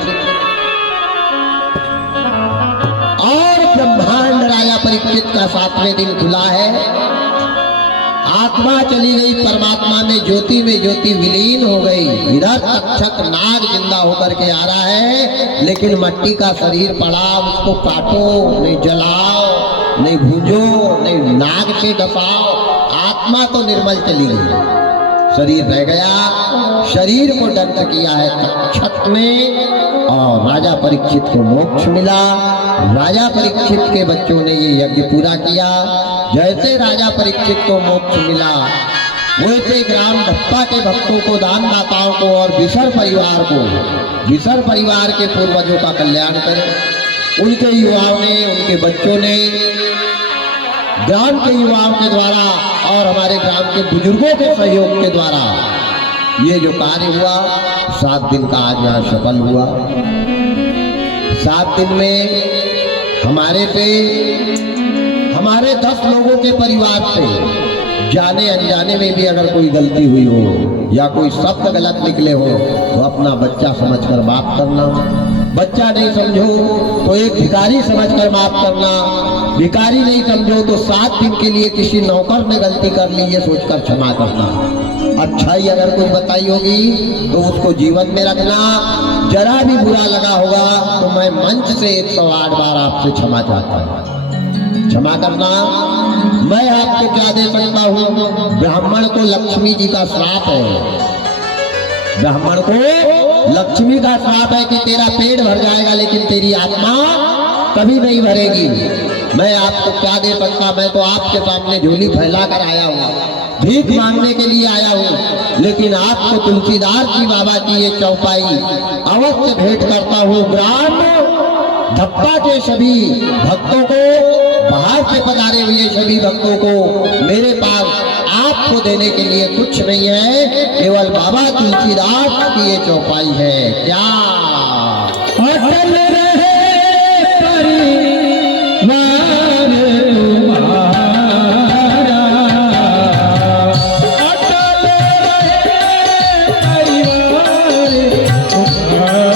और ब्रह्मांड राजा परीक्षित का 7वें दिन खुला है। आत्मा चली गई परमात्मा में, ज्योति विलीन हो गई। इधर तक्षक नाग जिंदा होकर के आ रहा है, लेकिन मट्टी का शरीर पड़ा, उसको काटो नहीं, जलाओ नहीं, भूंजो नहीं, नाग से डसाओ। आत्मा तो निर्मल चली गई, शरीर रह गया। शरीर को दंड किया है तक्षक ने, और राजा परीक्षित को मोक्ष मिला। राजा परीक्षित के बच्चों ने ये यज्ञ पूरा किया। जैसे राजा परीक्षित को मोक्ष मिला, वैसे ग्राम धप्पा के भक्तों को, दान दाताओं को और विसर परिवार को, विसर परिवार के पूर्वजों का कल्याण करें। उनके युवाओं ने, उनके बच्चों ने, ग्राम के युवाओं के द्वारा और हमारे ग्राम के बुजुर्गों के सहयोग के द्वारा ये जो कार्य हुआ, 7 दिन का आज यहाँ सफल हुआ। 7 दिन में हमारे 10 लोगों के परिवार से, जाने अनजाने में भी अगर कोई गलती हुई हो या कोई शब्द गलत निकले हो, तो अपना बच्चा समझकर माफ करना। बच्चा नहीं समझो तो एक भिखारी समझकर माफ करना। भिखारी नहीं समझो तो 7 दिन के लिए किसी नौकर ने गलती कर ली, ये सोचकर क्षमा करना। अच्छाई अगर कोई बताई होगी तो उसको जीवन में रखना। जरा भी बुरा लगा होगा तो मैं मंच से 108 बार आपसे क्षमा चाहता हूँ, क्षमा करना। मैं आपको क्या दे सकता हूँ? ब्राह्मण को लक्ष्मी जी का श्राप है, ब्राह्मण को लक्ष्मी का श्राप है कि तेरा पेट भर जाएगा लेकिन तेरी आत्मा कभी नहीं भरेगी। मैं आपको क्या दे सकता? मैं तो आपके सामने झोली फैला कर आया हूँ, भीख मांगने के लिए आया हूँ, लेकिन आपको तुलसीदास जी बाबा की ये चौपाई अवश्य भेंट करता हूँ। ग्राम धप्पा के सभी भक्तों को, बाहर से पधारे हुए सभी भक्तों को, मेरे पास आपको देने के लिए कुछ नहीं है, केवल बाबा तुलसीदास की ये चौपाई है। क्या अटल रहे परिवार तुम्हारा, अटल रहे परिवार तुम्हारा।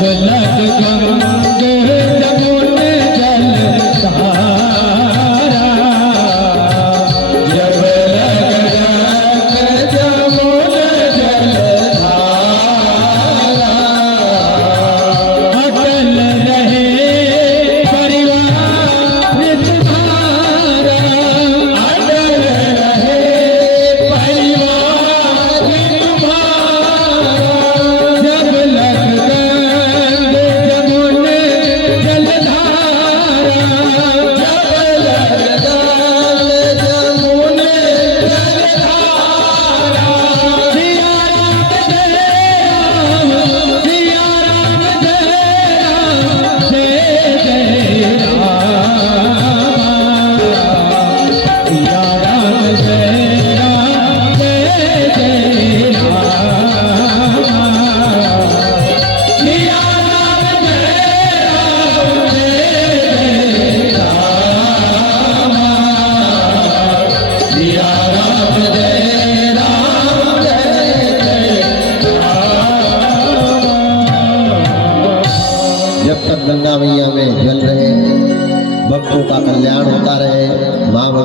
जब लग गंगे जमुने जलधारा, जब लग जमुने जलधारा,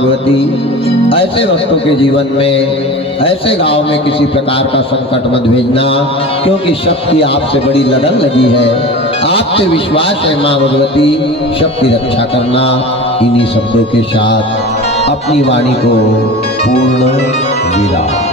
भगवती ऐसे भक्तों के जीवन में, ऐसे गांव में किसी प्रकार का संकट मत भेजना, क्योंकि सबकी आपसे बड़ी लगन लगी है, आपसे विश्वास है माँ भगवती, सबकी रक्षा करना। इन्हीं शब्दों के साथ अपनी वाणी को पूर्ण विराम।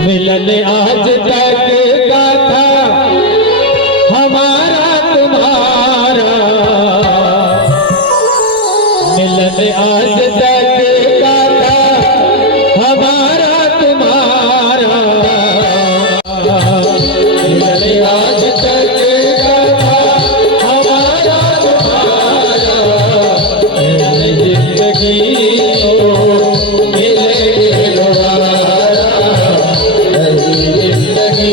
मिलन आज तक का था हमारा तुम्हारा, मिलन आज तक का था हमारा तुम्हारा, मिलन आज तक का था हमारा तुम्हारा, जिंदगी तो मिलेगी दोबारा, जिंदगी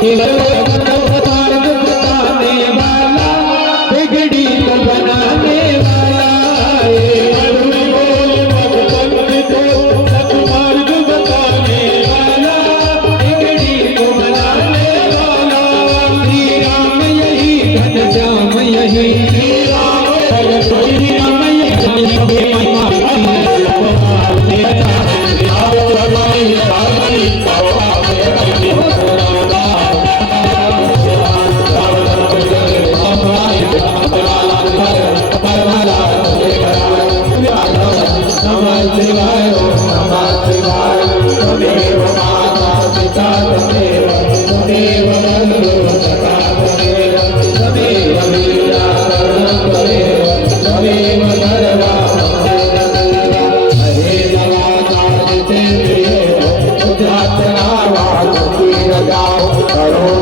मार्ग बताने वाला, बिगड़ी को बनाने वाला, मार्ग बताने वाला, बिगड़ी को बनाने वाला। श्री राम यही घनश्याम यही, श्री राम करो